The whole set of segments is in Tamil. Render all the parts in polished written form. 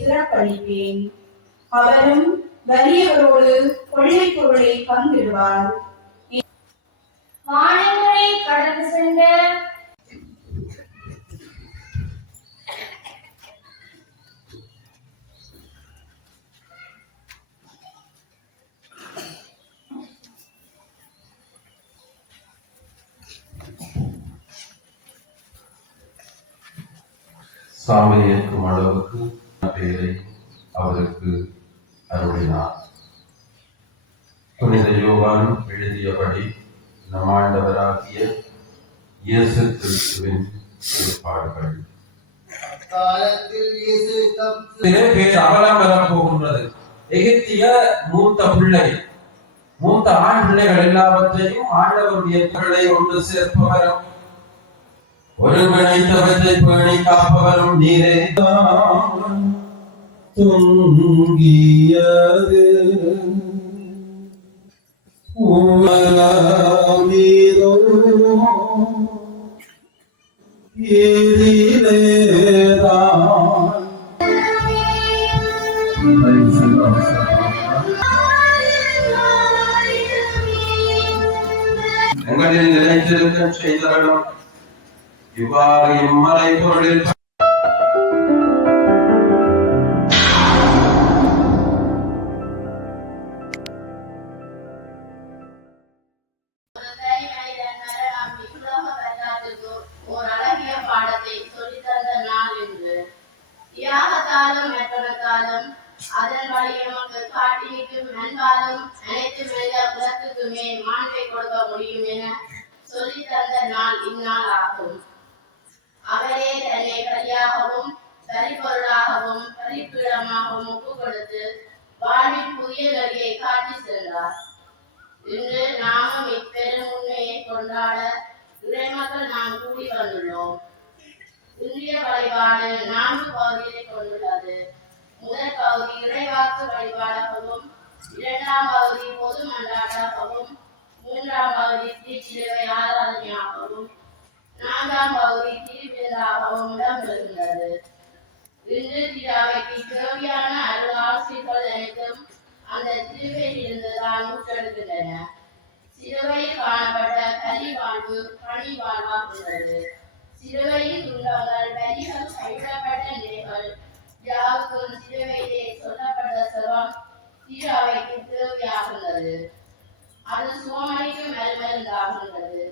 சிறப்பளிப்பேன். அவரும் வலியவரோடு கொள்ளை பொருளை பங்கிடுவார். வானங்களை கடந்து சென்ற சாமி ஏற்கும் அளவுக்கு பெயரை அவருக்கு அருளினார். புனித யோவான் எழுதியபடி நம் ஆண்டவராகிய இயேசு கிறிஸ்துவின் ஏற்பாடுகள். அவலம் வரப்போகின்றது. எகிப்திய மூத்த ஆண் பிள்ளைகள் எல்லாவற்றையும் ஆண்டவருடைய பிள்ளை ஒன்று சேர்ப்பவரும் ஒருங்கிணைத்தவற்றை பேணி காப்பவரும் நீரே. துங்கியது மீதோ எங்களில் நிலைத்திருக்க செய்தவர்களும் இவ்வாறு இம்மலை பொருளில் அதன் வழி எமக்கு காட்டி நிற்கும் நண்பாலும் அனைத்து மனித குலத்துக்குமே மாண்பை கொடுக்க முடியும் என சொல்லி தந்த நாள் இந்நாள் ஆகும். அவரே தன்னை பலியாகவும் பரிபொருளாகவும் பரிபீடமாகவும் ஒப்புக் கொடுத்து வாழ்வின் புதிய வழியை காட்டி சென்றார். இன்று நாமும் இப்பெரும் உண்மையை கொண்டாட இறைமக்கள் நாம் கூடி வந்துள்ளோம். இன்றைய வழிபாடு 4 பகுதியை கொண்டுள்ளது. முதல் பகுதி இறைவாக்கு வழிபாடாகவும், 2ஆம் பகுதி பொது மன்றாட்டாகவும், 3ஆம் பகுதி திருச்சிலுவை ஆராதனையாகவும், 4ஆம் பகுதி திருவிழாவாகவும் இடம்பெறுகின்றது. இன்று திருவைக்கு தேவையான அருளாசிகள் அனைத்தும் அந்த திருவையில் இருந்துதான் ஊற்றெடுக்கின்றன. சிலுவையில் காணப்பட்ட கலிவாழ்வு பணிவாழ்வாகின்றது. சிலுவையில் துன்பங்கள், வலிகள், கைவிடப்பட்ட நிலைகள் யாவுக்கும் சிலுவையிலே சொல்லப்பட்ட செல்வம் திரு அவைக்கு தேவையாகின்றது. அது சுகமளிக்கும் மருமருந்தாகின்றது.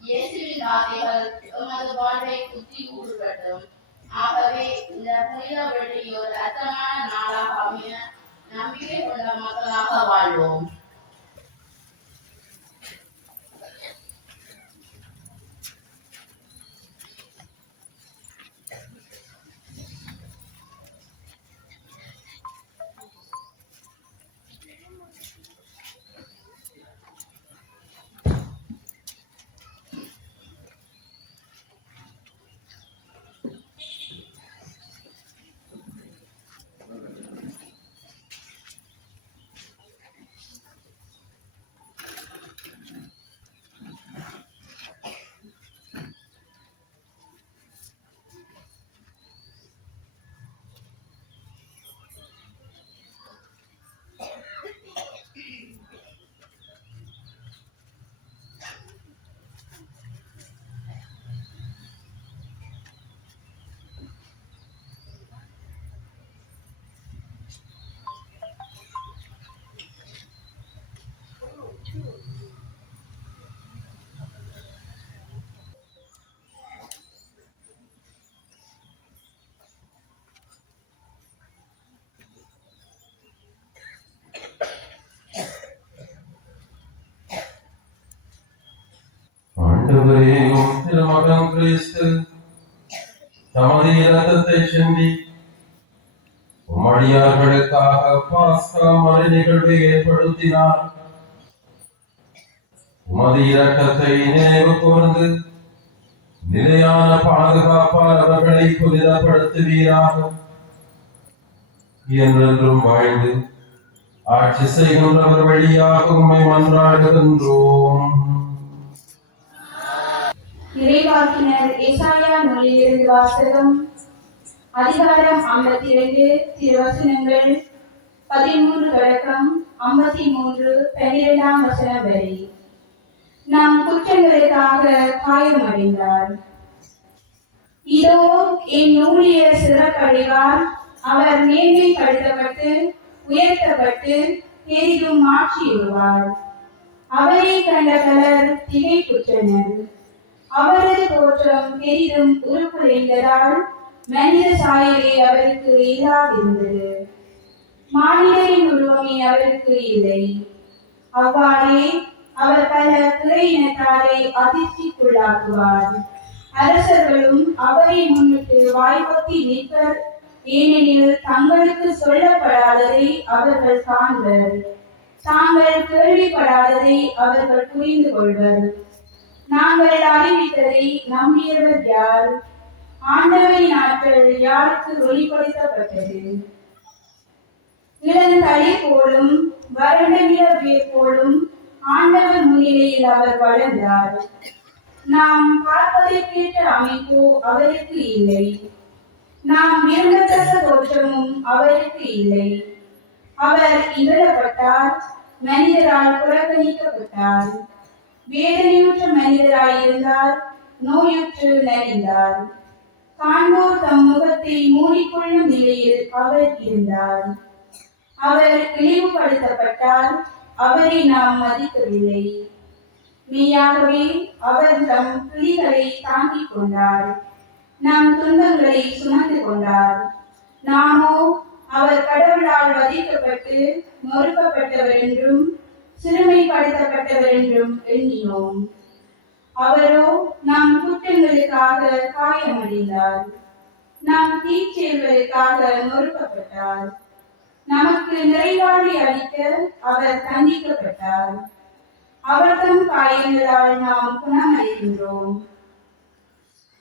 இயேசுவின் வார்த்தைகள் எமது வாழ்வை குத்தி ஊடுபட்டும். ஆகவே இந்த புனித வெள்ளி ஒரு அர்த்தமான நாளாக அமைய நம்பிக்கை கொண்ட மக்களாக வாழ்வோம். ஆண்டவரே, உம் திருமகன் கிறிஸ்து தமது இரத்தத்தை சிந்தி உம்மடியார்களுக்காக பாஸ்கா மறை நிகழ்வை ஏற்படுத்தினார். உமது இரக்கத்தை நினைவு கூர்ந்து நிலையான பாதுகாப்பால் அவர்களை புனிதப்படுத்துவீராக. என்றென்றும் வாழ்ந்து ஆட்சி செய்கின்றவர் வழியாக உம்மை மன்றாடுகின்றோம். இறைவாக்கினர் ஏசாயா நூலிலிருந்து வாசகம். அதிகாரம் 52 திருவசனங்கள் 13 தொடக்கம் 53 12ஆம் வசனம் வரை. நம் குற்றங்களுக்காக காயமடைந்தார். இதோ என் ஊழியர் சிறப்படைவார். அவர் மேன்மைப்படுத்தப்பட்டு உயர்த்தப்பட்டு பெரிதும் மாற்றியுள்ளார். அவரை கண்ட பலர் திகைப்புற்றனர். அவரது தோற்றம் பெரிதும் உருக்குலைந்ததால் மனித சாயலே அவருக்கு இல்லாதிருந்தது. மானிடரின் உருவமே அவருக்கு இல்லை. அவ்வாறே அவர் பல துறையினத்தாரை அதிர்ச்சிக்குள்ளாக்குவார். அரசர்களும் அவரை முன்னிட்டு வாய்ப்பத்தி நிற்பர். ஏனெனில் தங்களுக்கு சொல்லப்படாததை அவர்கள் காண்பர், தாங்கள் கேள்விப்படாததை அவர்கள் புரிந்து கொள்வர். நாங்கள் அறிவித்ததை நம்பியவர் யார்? ஆண்டவரின் ஆற்றல் யாருக்கு வெளிப்படுத்தப்பட்டது? இளந்தளிர் போலும் வறண்ட நிலவேர் போலும் ஆண்டவர் முன்னிலையில் அவர் வளர்ந்தார். நாம் பார்ப்பதற்கேற்ற அமைப்போ அவருக்கு இல்லை. நாம் விரும்பத்தக்க தோற்றமும் அவருக்கு இல்லை. அவர் இகழப்பட்டார், மனிதரால் புறக்கணிக்கப்பட்டார். வேதனையுற்ற மனிதராயிருந்தார், நோயுற்று நலிந்தார். காண்போர் தம் முகத்தை மூடிக்கொள்ளும் நிலையில் அவர் இருந்தார். அவர் இழிவுபடுத்தப்பட்டார், அவரை நாம் மதிக்கவில்லை. மெய்யாகவே அவர் தம் பிள்ளைகளை தாங்கிக் கொண்டார், நம் துன்பங்களை சுமந்து கொண்டார். நாமோ அவர் கடவுளால் வதைக்கப்பட்டு நொறுக்கப்பட்டவர் என்றும் சிறுமைப்படுத்தப்பட்டவர் என்றும் எண்ணினோம். அவரோ நம் குற்றங்களுக்காக காயமடைந்தார், நம் தீச்செயல்களுக்காக நொறுக்கப்பட்டார். நமக்கு நிறைவாழ்வை அளிக்க அவர் தண்டிக்கப்பட்டார். அவர் தம் காயங்களால் நாம் குணமடைகின்றோம்.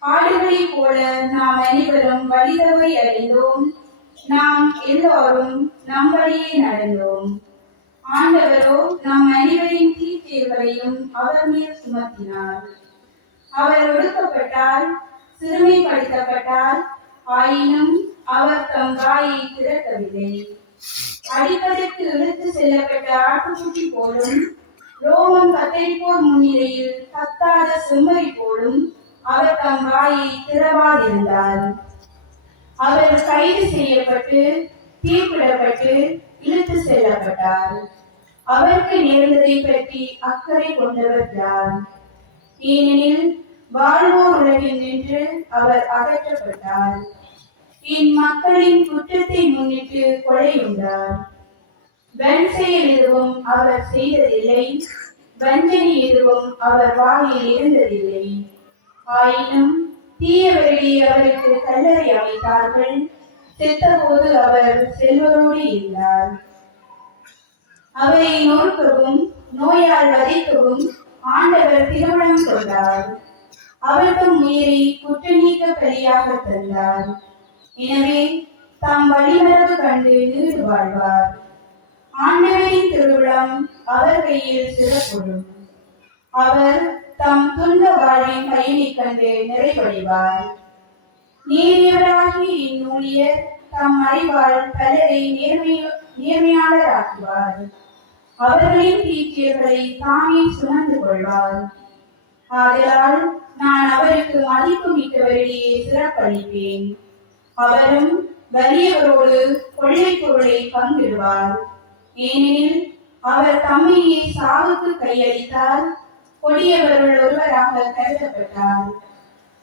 ஆடுகளைப் போல நாம் அனைவரும் வழிதவறி அறிந்தோம். நாம் எல்லோரும் நம் வழியே நடந்தோம். ஆண்டவரோ நம் அனைவரின் தீச்செயல்களையும் அவர் மேல் சுமத்தினார். அவர் ஒடுக்கப்பட்டார், சிறுமைப்படுத்தப்பட்டார். ஆயினும் அவர் தம் வாயை திறக்கவில்லை. அடிப்பதற்கு இழுத்து செல்லப்பட்ட ஆட்டுக்குட்டி போலும், ரோமம் கத்தரிப்போர் முன்னிலையில் கத்தாத செம்மறி போலும் அவர் தம் வாயை திறவாதிருந்தார். அவர் கைது செய்யப்பட்டு தீர்ப்பிடப்பட்டு இழுத்து செல்லப்பட்டார். அவருக்கு நேர்ந்ததை பற்றி அக்கறை கொண்டவர் யார்? ஏனெனில் வாழ்வோர் உலகில் நின்று அவர் அகற்றப்பட்டார். என் மக்களின் குற்றத்தை முன்னிட்டு கொலையுண்டார். வன் செயல் எதுவும் அவர் செய்ததில்லை, வஞ்சனை எதுவும் அவர் வாயில் இருந்ததில்லை. ஆயினும் தீயவர்களே அவருக்கு கல்லறை அமைத்தார்கள். செத்தபோது அவர் செல்வரோடு இருந்தார். அவரை நொறுக்கவும் நோயால் வதைக்கவும் ஆண்டவர் திருமணம் கொண்டார். அவர்தம் உயிரை குற்ற நீக்க பலியாக தந்தார். எனவே தாம் வழிமரபு கண்டு நீடு வாழ்வார். ஆண்டவரின் திருவிழம் அவர் கையில் சிறப்புடும். அவர் தம் துன்ப வாழ்வின் பயனை கண்டு நிறைவடைவார். நீதியவராகிய இந்நூலியர் தம் அறிவால் பலரை நேர்மையாளராக்குவார். அவர்களின் தீச்செயல்களை தாமே சுமந்து கொள்வார். ஆதலால் நான் அவருக்கு மதிப்பு மிக்கவரிடையே சிறப்பளிப்பேன். அவரும் வலியவரோடு கொள்ளை பொருளை பங்கிடுவார். ஏனெனில் அவர் தம்மையே சாவுக்கு கையளித்தார், கொடியவருள் ஒருவராக கருதப்பட்டார்.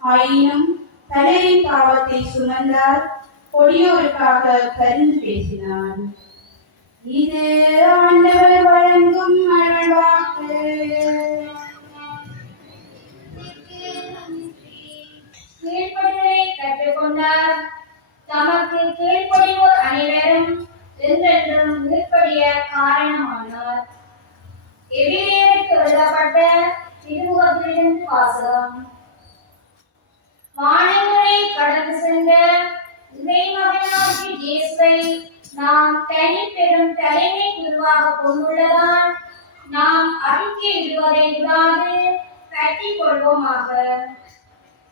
ஆயினும் தலையின் பாவத்தை சுமந்தார், கொடியோருக்காக பரிந்து பேசினார். இது ஆண்டவர் வழங்கும் அருள்வாக்கு. கீழ்ப்படிதலை கற்றுக்கொண்டார். தமக்கு கீழ்ப்படிவோர் அனைவரும் என்றென்றும் கீழ்ப்படிய காரணமானார். எபிரேயருக்கு எழுதப்பட்ட திருமுகத்திலிருந்து வாசகம். வானங்களை கடந்து சென்ற இறைமகனாகிய இயேசுவை நாம் தனி பெரும் தலைமை குருவாக கொண்டுள்ளதால் நாம் அறிக்கையிடுவதை விடாது கட்டிக் கொள்வோமாக.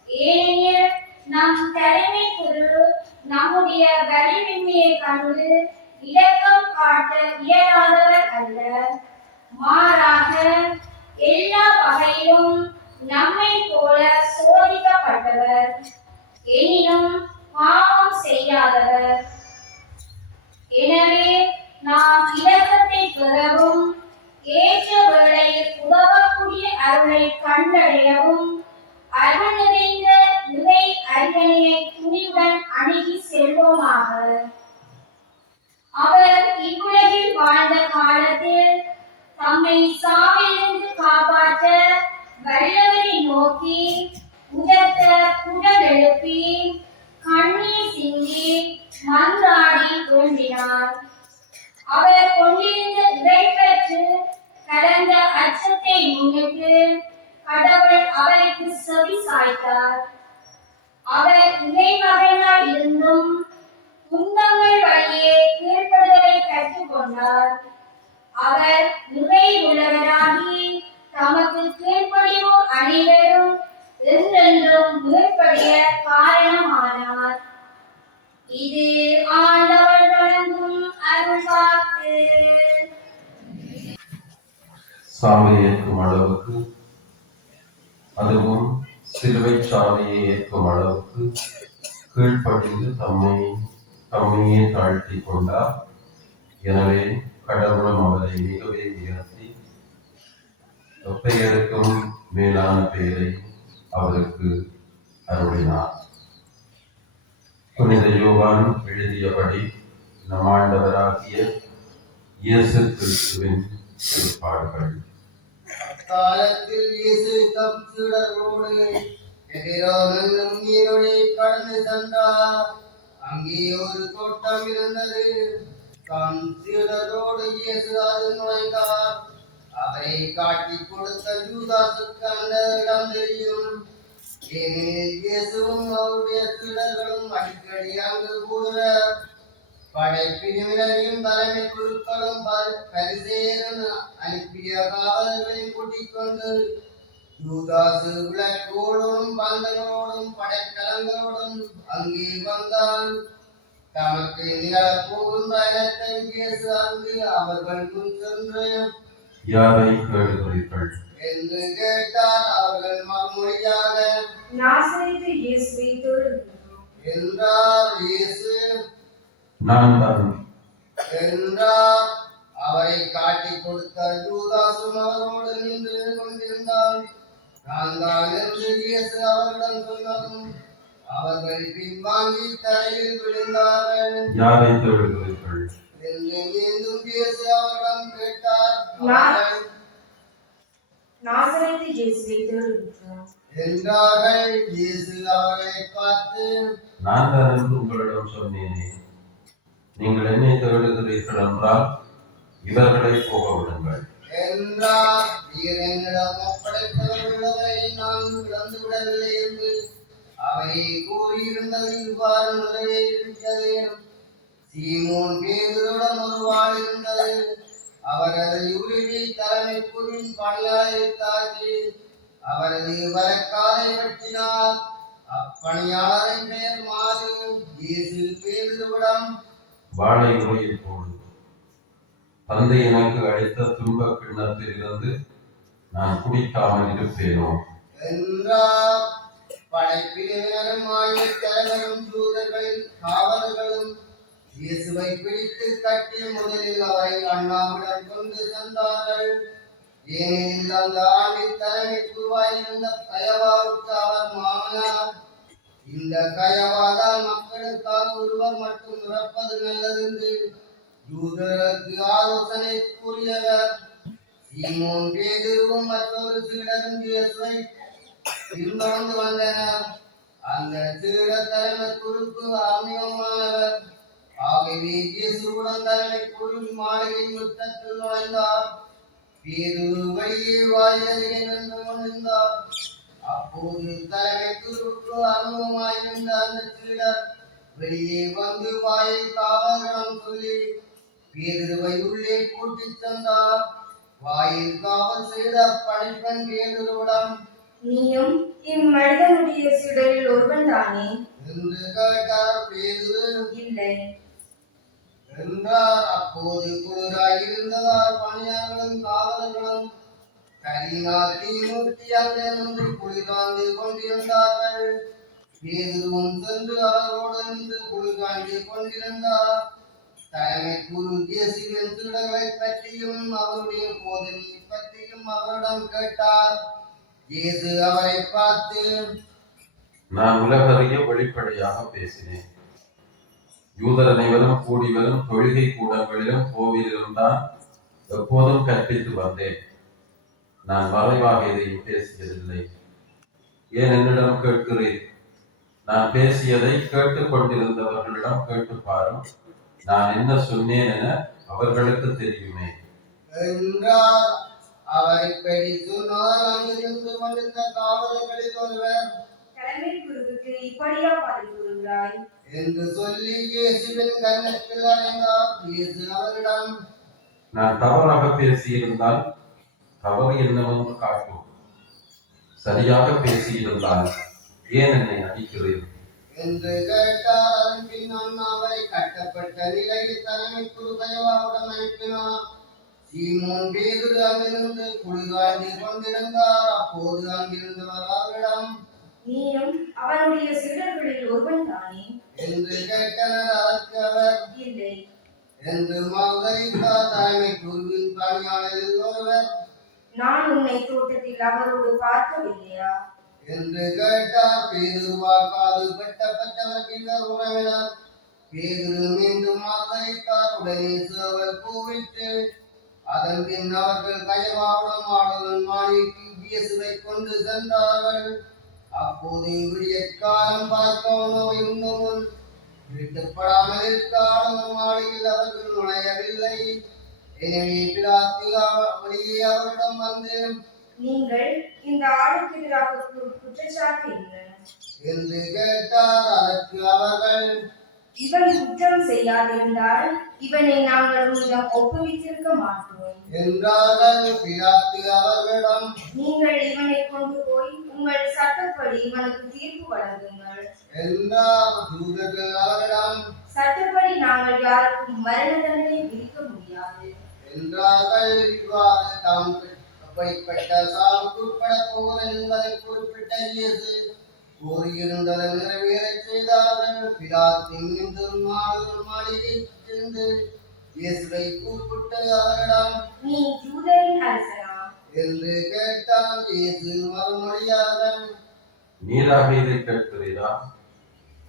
ஏனெனில் நம் தலைமை குரு நம்முடைய வலிமையை கண்டு இரக்கம் காட்ட இயலாதவர் அல்ல. மாறாக எல்லா வகையிலும் நம்மை போல சோதிக்கப்பட்டவர், எனினும் பாவம் செய்யாதவர். எனவே நாம் இரக்கத்தை பெறவும் ஏற்ற வேளையில் உதவக்கூடிய அருளை கண்டடையவும் அருள் நிறைந்த நிலை அரியணையை துணிவுடன் அணுகி செல்வோமாக. அவர் இவ்வுலகில் வாழ்ந்த காலத்தில் தம்மை சாவிலிருந்து காப்பாற்ற வல்லவரை நோக்கி உரத்த குரல் எழுப்பி கண்ணீர் சிந்தி மன்றாடி வேண்டினார். அவர் கொண்டிருந்த இறைப்பற்று கலந்த அச்சத்தை முன்னிட்டு கடவுள் அவருக்கு செவி சாய்த்தார். அவர் இறைமகனாய் இருந்தும் துன்பங்கள் வழியே கீழ்ப்படுதலை கற்றுக்கொண்டார். அவர் நிறை உள்ளவராகி தமக்கு கீழ்ப்படிவோர் அனைவரும் என்றென்றும் கீழ்ப்படிய காரணமானார். இது ஆண்டவர் வழங்கும் அருள்வாக்கு. சாவையை ஏற்கும் அளவுக்கு, அதுவும் சிலுவை சாவையை ஏற்கும் அளவுக்கு கீழ்ப்படிந்து தம்மையே தாழ்த்தி கொண்டார். எனவே கடவுளும் அவரை மிகவே உயர்த்தி பெயருக்கும் மேலான பெயரை அவருக்கு அருளினார். புனித யோவான் எழுதியபடி நம் ஆண்டவராகிய இயேசு கிறிஸ்துவின் திருப்பாடுகள். அக்காலத்தில் இயேசு தம் சீடரோடு எதிரோனும் நீரோடே கடந்து சென்றார். அங்கே ஒரு தோட்டம் இருந்தது. தம் சீடரோடு இயேசு அதில் நுழைந்தார். அவரை காட்டிக் கொடுத்த யூதாசுக்கு அந்த இடம் தெரியும். ஏனெனில் இயேசுவும் அவருடைய சீடர்களும் அடிக்கடி அங்கு கூடுவர். படைப்பிரிவினரையும் தலைமை குழுக்களும் பரிசேயரும் அனுப்பிய காவலர்களையும் கூட்டிக் கொண்டு யூதாசு விளக்கோடும் பந்தங்களோடும் படைக்கலங்களோடும் அங்கே வந்தான். தமக்கு நிகழப்போகும் பயணத்தை இயேசு அங்கு அவர்கள் முன் சென்று யாரை தேடுகிறீர்கள் என்று கேட்டார். அவர்கள் மறுமொழியாக நாசரேத்து இயேசுவை தேடுகிறோம் என்றார். இயேசு நான் தான் என்றார். அவரை காட்டிக் கொடுத்த யூதாசும் அவரோடு நின்று கொண்டிருந்தான். நான் தான் என்று இயேசு அவரிடம் சொன்னதும் அவர்கள் பின்வாங்கி தரையில் விழுந்தார்கள். யாரை தேடுகிறீர்கள் என்று மீண்டும் இயேசு அவரிடம் கேட்டார். நாசரேத்து இயேசுவை தேடுகிறோம் என்றார்கள். இயேசு அவரை பார்த்து நான் தான் என்று உங்களிடம் சொன்னேனே. நீங்கள் என்னை தேடுகிறீர்கள் என்றால் இவர்களை போக விடுங்கள் என்றார். நீர் என்னிடம் ஒப்படைத்தவர்களை நான் இழந்து விடவில்லை என்று அவரை கூறியிருந்தது இவ்வாறு நிறைவேறிவிட்டது. சீமோன் பேதுருடன் ஒரு வாள் இருந்தது. அவரது உருவி தலைமை குழுவின் பணியாளரை தாக்கி அவரது வழக்காலை வெட்டினார். அப்பணியாளரின் பெயர் மாறு. இயேசு பேதுருவிடம் வாழை உரையில் போடு. தந்தை எனக்கு அளித்த துன்பக் கிண்ணத்தில் இருந்து நான் குடிக்காமல் இருப்பேனோ என்றார். படைப்பிரிவினரும் ஆயிரத்தலைவரும் தூதர்களின் காவலர்களும் இயேசுவை பிடித்து கட்டி முதலில் அவரை அண்ணாவிடம் கொண்டு சென்றார்கள். ஏனெனில் அந்த ஆண்டின் தலைமை குருவாயிருந்த கயவாவுக்கு அவர் மாமனார். இந்த கயவாதான் மக்களுக்காக ஒருவர் மட்டும் இறப்பது நல்லது என்று யூதருக்கு ஆலோசனை கூறியவர். சீமோன் பேதுருவும் மற்றொரு சீடரும் இயேசுவை பின்தொடர்ந்து வந்தனர். அந்த சீடர் தலைமை குழுக்கு அறிமுகமானவர். ஆகவே இயேசுவுடன் தலைமை குழு மாளிகை முற்றத்தில் நுழைந்தார். பேதுரு வெளியே வாயிலே நின்று கொண்டிருந்தார். அப்போது தலைமை குழுக்கு அறிமுகமாயிருந்த அந்த சீடர் வெளியே வந்து வாயை காவலரிடம் சொல்லி பேதுருவை உள்ளே கூட்டிச் சென்றார். வாயில் காவல் செய்த பணிப்பெண் பேதுருவிடம் நீயும் இம்மனிதனுடைய சீடரில் ஒருவன் தானே? என்று கேட்டார். பேதுரு இல்லை என்றார். அப்போது குளிராயிருந்ததால் பணியாளர்களும் காவலர்களும் கரியினால் தீ மூட்டி அங்கிருந்து குளிர்காந்து கொண்டிருந்தார்கள். பேதுருவும் சென்று அவர்களோடு நின்று குளிர்காந்து கொண்டிருந்தார். தலைமை குரு இயேசுவின் சீடர்களைப் பற்றியும் அவருடைய போதனையை பற்றியும் அவரிடம் கேட்டார். இயேசு அவரை பார்த்து, நான் உலகறிய வெளிப்படையாக பேசினேன். யூதர் அனைவரும் கூடி வரும் தொழுகை கூடங்களிலும் கோவிலிலும் தான் எப்போதும் கற்பித்து வந்தேன். நான் மறைவாக எதையும் பேசியதில்லை. ஏன் என்னிடம் கேட்கிறேன்? நான் பேசியதை கேட்டுக் கொண்டிருந்தவர்களிடம் கேட்டு பாரும். நான் என்ன சொன்னேன் என அவர்களுக்கு தெரியுமே என்றார். அவர் இப்படி சொன்னார். அங்கிருந்து கொண்டிருந்த காவலர்களில் ஒருவர், தலைமை குருவுக்கு இப்படியா பதில் கூறுகிறாய் என்று சொல்லி இயேசுவின் கன்னத்தில் அறைந்தார். இயேசு அவரிடம், நான் தவறாக பேசியிருந்தால் தவறு என்னவென்று காட்டும். சரியாக பேசியிருந்தால் ஏன் என்னை அடிக்கிறேன் என்று கேட்டார். அதன் பின் அவரை கட்டப்பட்ட நிலையில் தலைமை குரு கயவாவுடன் அனுப்பினார். சீமோன் பேதுரு அங்கிருந்து குளிர்காய்ந்து கொண்டிருந்தார். அப்போது அங்கிருந்தவர் அவரிடம், நீயும் அவனுடைய சீடர்களில் ஒருவன் தானே? என்று கேட்டனர். அதற்கு அவர், இல்லை என்று மறுதலித்தார். தலைமை குருவின் பணியாளரில் ஒருவர், நான் உன்னை தோட்டத்தில் அவரோடு பார்க்கவில்லையா? என்று கேட்டார். பேதுரு வாக்காது வெட்டப்பட்டவர்கள் உறவினர். பேதுரு மீண்டும் மறுதலித்தார். உடனே சேவல் கூவிட்டு, அதன் பின் அவர்கள் கயவாவுடன் ஆளுநர் மாளிகைக்கு இயேசுவை கொண்டு சென்றார்கள். அப்போது விடியற்காலம் பார்க்க உணவை உண்ணும் வீட்டுப்படாமல் இருக்க ஆளுநர் மாளிகையில் அவர்கள் நுழையவில்லை. எனவே பிலாத்து வெளியே அவரிடம் வந்து, நீங்கள் இந்த ஆளுக்கு எதிராக குற்றச்சாட்டு என்ன? என்று கேட்டார். அதற்கு அவர்கள், இவன் குற்றம் செய்யாதிருந்தால் இவனை நாங்கள் உன்னிடம் ஒப்புவித்திருக்க மாட்டோம் என்றார்கள். பிலாத்து அவர்களிடம், நீங்கள் இவனை கொண்டு போய் உங்கள் சட்டப்படி இவனுக்கு தீர்ப்பு வழங்குங்கள் என்றார். யூதர்கள் அவரிடம், சட்டப்படி நாங்கள் யாருக்கும் மரண தண்டனை விதிக்க முடியாது என்றார்கள். இவ்வாறு தாம் அப்படிப்பட்ட சாவுக்குட்பட போவர் என்பதை குறிப்பிட்ட இயேசு கூறியிருந்ததை நிறைவேறச் செய்தார்கள். பிலாத்து மீண்டும் மாளிகைக்கு சென்று இயேசுவை கூப்பிட்டு அவரிடம், நீ யூதரின் அரசனா? என்று கேட்டான். இயேசு மறுமொழியாக, நீராக இதை கேட்கிறீரா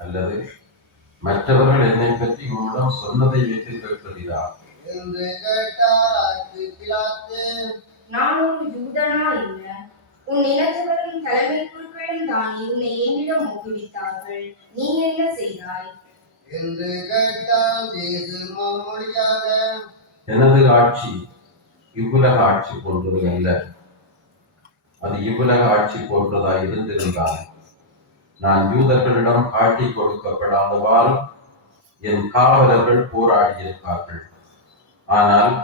அல்லது மற்றவர்கள் என்னை பற்றி உங்களிடம் சொன்னதை வைத்து கேட்கிறீரா என்று கேட்டார். அதற்கு பிலாத்து, நான் ஒரு யூதனா இல்ல? உன் இனத்தவரும் தலைமை குருக்களும் தானே உன்னை என்னிடம் ஒப்புவித்தார்கள். நீ என்ன செய்தாய்? என்று கேட்டான். இயேசு மறுமொழியாக, எனது ஆட்சி இவ்வுலக ஆட்சி போன்றது அல்ல. அது இவ்வுலக ஆட்சி போன்றதாய் இருந்திருந்தால் நான் யூதர்களிடம் காட்டி கொடுக்கப்படாதவாறு என் காவலர்கள் போராடியிருப்பார்கள். ஆனால்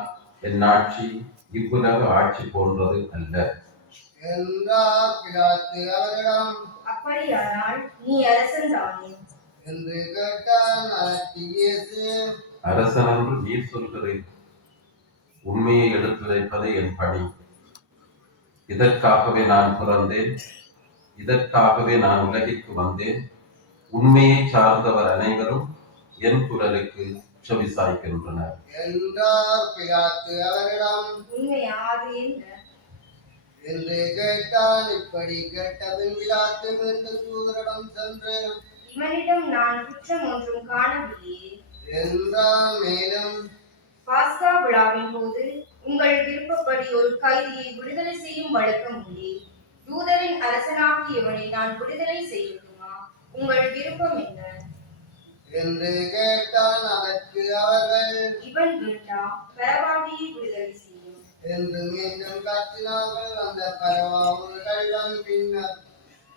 என் ஆட்சி இவ்வுலக ஆட்சி போன்றது அல்ல என்றார். பிலாத்து அவரிடம், அப்படியானால் நீ அரசன் தானே? என்று கேட்டான். அதற்கு இயேசு, அரசன் என்று நீர் சொல்கிறேன். உண்மையை எடுத்துரைப்பதே என் பணி. இதற்காகவே நான் பிறந்தேன். இதற்காகவே நான் உலகிற்கு வந்தேன். உண்மையை சார்ந்தவர் அனைவரும் என் குரலுக்கு செவிசாய்க்கின்றனர் என்றார். பிலாத்து அவரிடம், உண்மையா? அது என்ன? என்று கேட்டான். இப்படி கேட்டபின் பிலாத்து மீண்டும் தூதரிடம் சென்று, இவனிடம் நான் குற்றம் ஒன்றும் காணவில்லையே என்றான். மேலும், பாஸ்கா விழாவின் போது உங்கள் விருப்பப்படி ஒரு கைதியை விடுதலை செய்யும் வழக்கம் உண்டே. யூதரின் அரசனாகியவனை நான் விடுதலை செய்யட்டுமா? உங்கள் விருப்பம் என்ன? என்று கேட்டான். அதற்கு அவர்கள், இவன் வேண்டாம், பரவாயியை விடுதலை செய்யும் என்று மீண்டும் கத்தினார்கள். அந்த பரவாவு கள்ளம். பின்னர்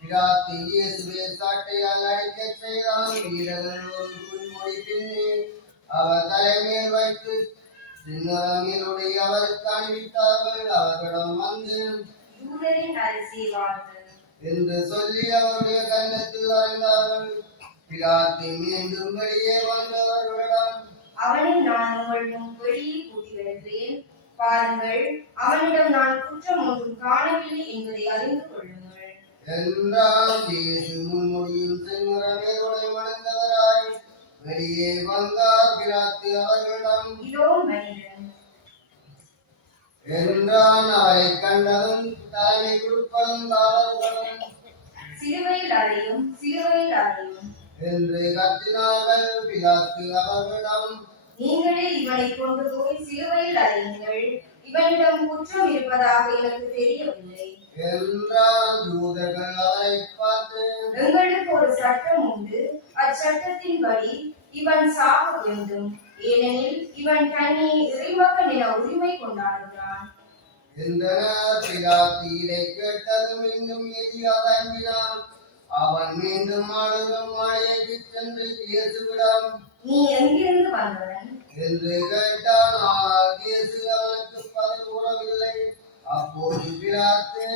பிலாத்து இயேசுவை சாட்டையால் அடிக்கச் செய்தான். வீரர்கள் ஒரு புன்மொழி பின்னி அவர் தலைமையில் வைத்து சின்னரங்கிலுடைய அவருக்கு அணிவித்தார்கள். அவர்களிடம் வந்து, யூதரின் அரசே வாழ்க. என்று சொல்லி அவருடைய கன்னத்தில் அறைந்தார்கள். பிலாத்து மீண்டும் வெளியே வந்தவர்களிடம், அவனை நான் உங்களிடம் வெளியே கூட்டி வருகிறேன். பாருங்கள், அவனிடம் நான் குற்றம் ஒன்றும் காணவில்லை என்பதை அறிந்து கொள்ளுங்கள் என்றான். இயேசு முன்மொழியும் செங்கரமேருடைய மணந்தவராய் வெளியே வந்தார். பிலாத்து அவர்களிடம், இதோ மனிதன் என்றான். அவரை கண்டதும் தலைமை குழுக்களும் காவலர்களும் சிலுவையில் அறையும், சிலுவையில் அறையும் என்று கத்தினார்கள். பிலாத்து அவர்களிடம், நீங்களே இவனை கொண்டு போய் சிலுவையில் அறையுங்கள். இவனிடம் குற்றம் இருப்பதாக எனக்கு தெரியவில்லை. என்றான். யூதர்கள் அவரை பார்த்து, எங்களுக்கு ஒரு சட்டம் உண்டு. அச்சட்டத்தின்படி இவன் சாக வேண்டும். ஏனெனில் இவன் தன்னை இறைமகன் என உரிமை கொண்டாடுகிறான் என்றனர். பிலாத்து இதை கேட்டதும் இன்னும் எதியாக அஞ்சினான். அவன் மீண்டும் அழுகும் மலையைக்கு சென்று இயேசுவிடம், நீ எங்கிருந்து வந்தவன் என்று கேட்டான். ஆனால் இயேசு அவனுக்கு பதில் கூறவில்லை. அப்போது பிலாத்து,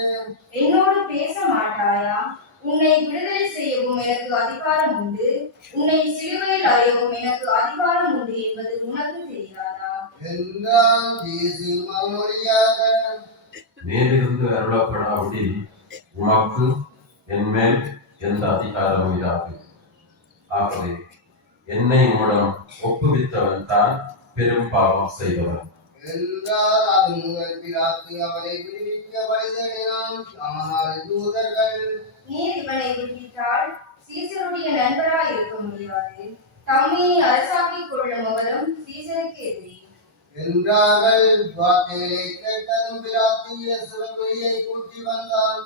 என்னோடு பேச மாட்டாயா? உன்னை விடுதலை செய்யவும் எனக்கு அதிகாரம் உண்டு. உன்னை சிலுவையில் அறையவும் எனக்கு அதிகாரம் உண்டு என்பது உனக்கு தெரியாதா என்றான். இயேசு மறுமொழியாக, மேலிருந்து அருளப்படாவிடில் உமக்கு என்மேல் எந்த அதிகாரமும் இராது. ஆகவே என்னை உம்மிடம் ஒப்புவித்தவன் தான் பெரும் பாவம் செய்தவன் என்றார். அது முதல் பிலாத்து அவரை விடுவிக்க வழி தேடினான். ஆனால் யூதர்கள், நீர் இவனை விடுவித்தால் சீசருடைய நண்பராய் இருக்க முடியாது. தம்மையை அரசாக்கிக் கொள்ளும் அவரும் சீசருக்கு எதிரி என்றார்கள். வார்த்தைகளை கேட்டதும் பிலாத்து இயேசுவின் வெளியே கூட்டி வந்தான்.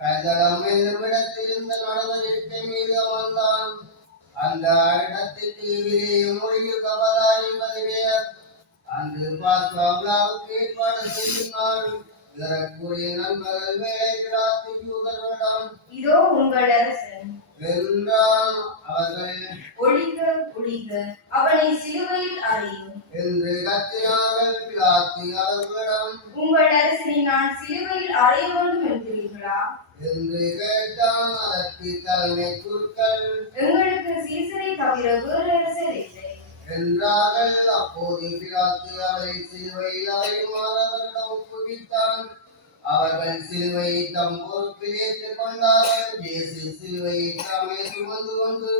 கைதளம் என்னும் இடத்தில் இருந்த நடுவர் இருக்கை மீது அமர்ந்தான். அந்த இடத்திற்கு எதிரே மொழியில் கபரா என்பது பெயர். அன்று பாஸ்காவுக்கு ஏற்பாடு செய்யும் நாள். இதற்குரிய நண்பர்கள் வேலை பிலாத்து யூதர்களிடம், இதோ உங்கள் அரசன் என்றான். அவர்கள், ஒழிக ஒழிக, அவனை சிலுவையில் அறையும் என்று கத்தினார்கள். பிலாத்து அவர்களிடம், உங்கள் அரசனை நான் சிலுவையில் அறைய வேண்டும் என்கிறீர்களா? என்று கேட்டான். அதற்கு தலைமை குருக்கள், எங்களுக்கு சீசரை தவிர வேறு அரசர் இல்லை என்றார்கள். அப்போது பிலாத்து அவரை சிலுவையில் அறையுமாறு அவரிடம் ஒப்புவித்தான். அவர்கள் சிலுவையை தம் பொறுப்பில் ஏற்றுக் கொண்டார்கள். இயேசு சிலுவையை தாமே சுமந்து கொண்டு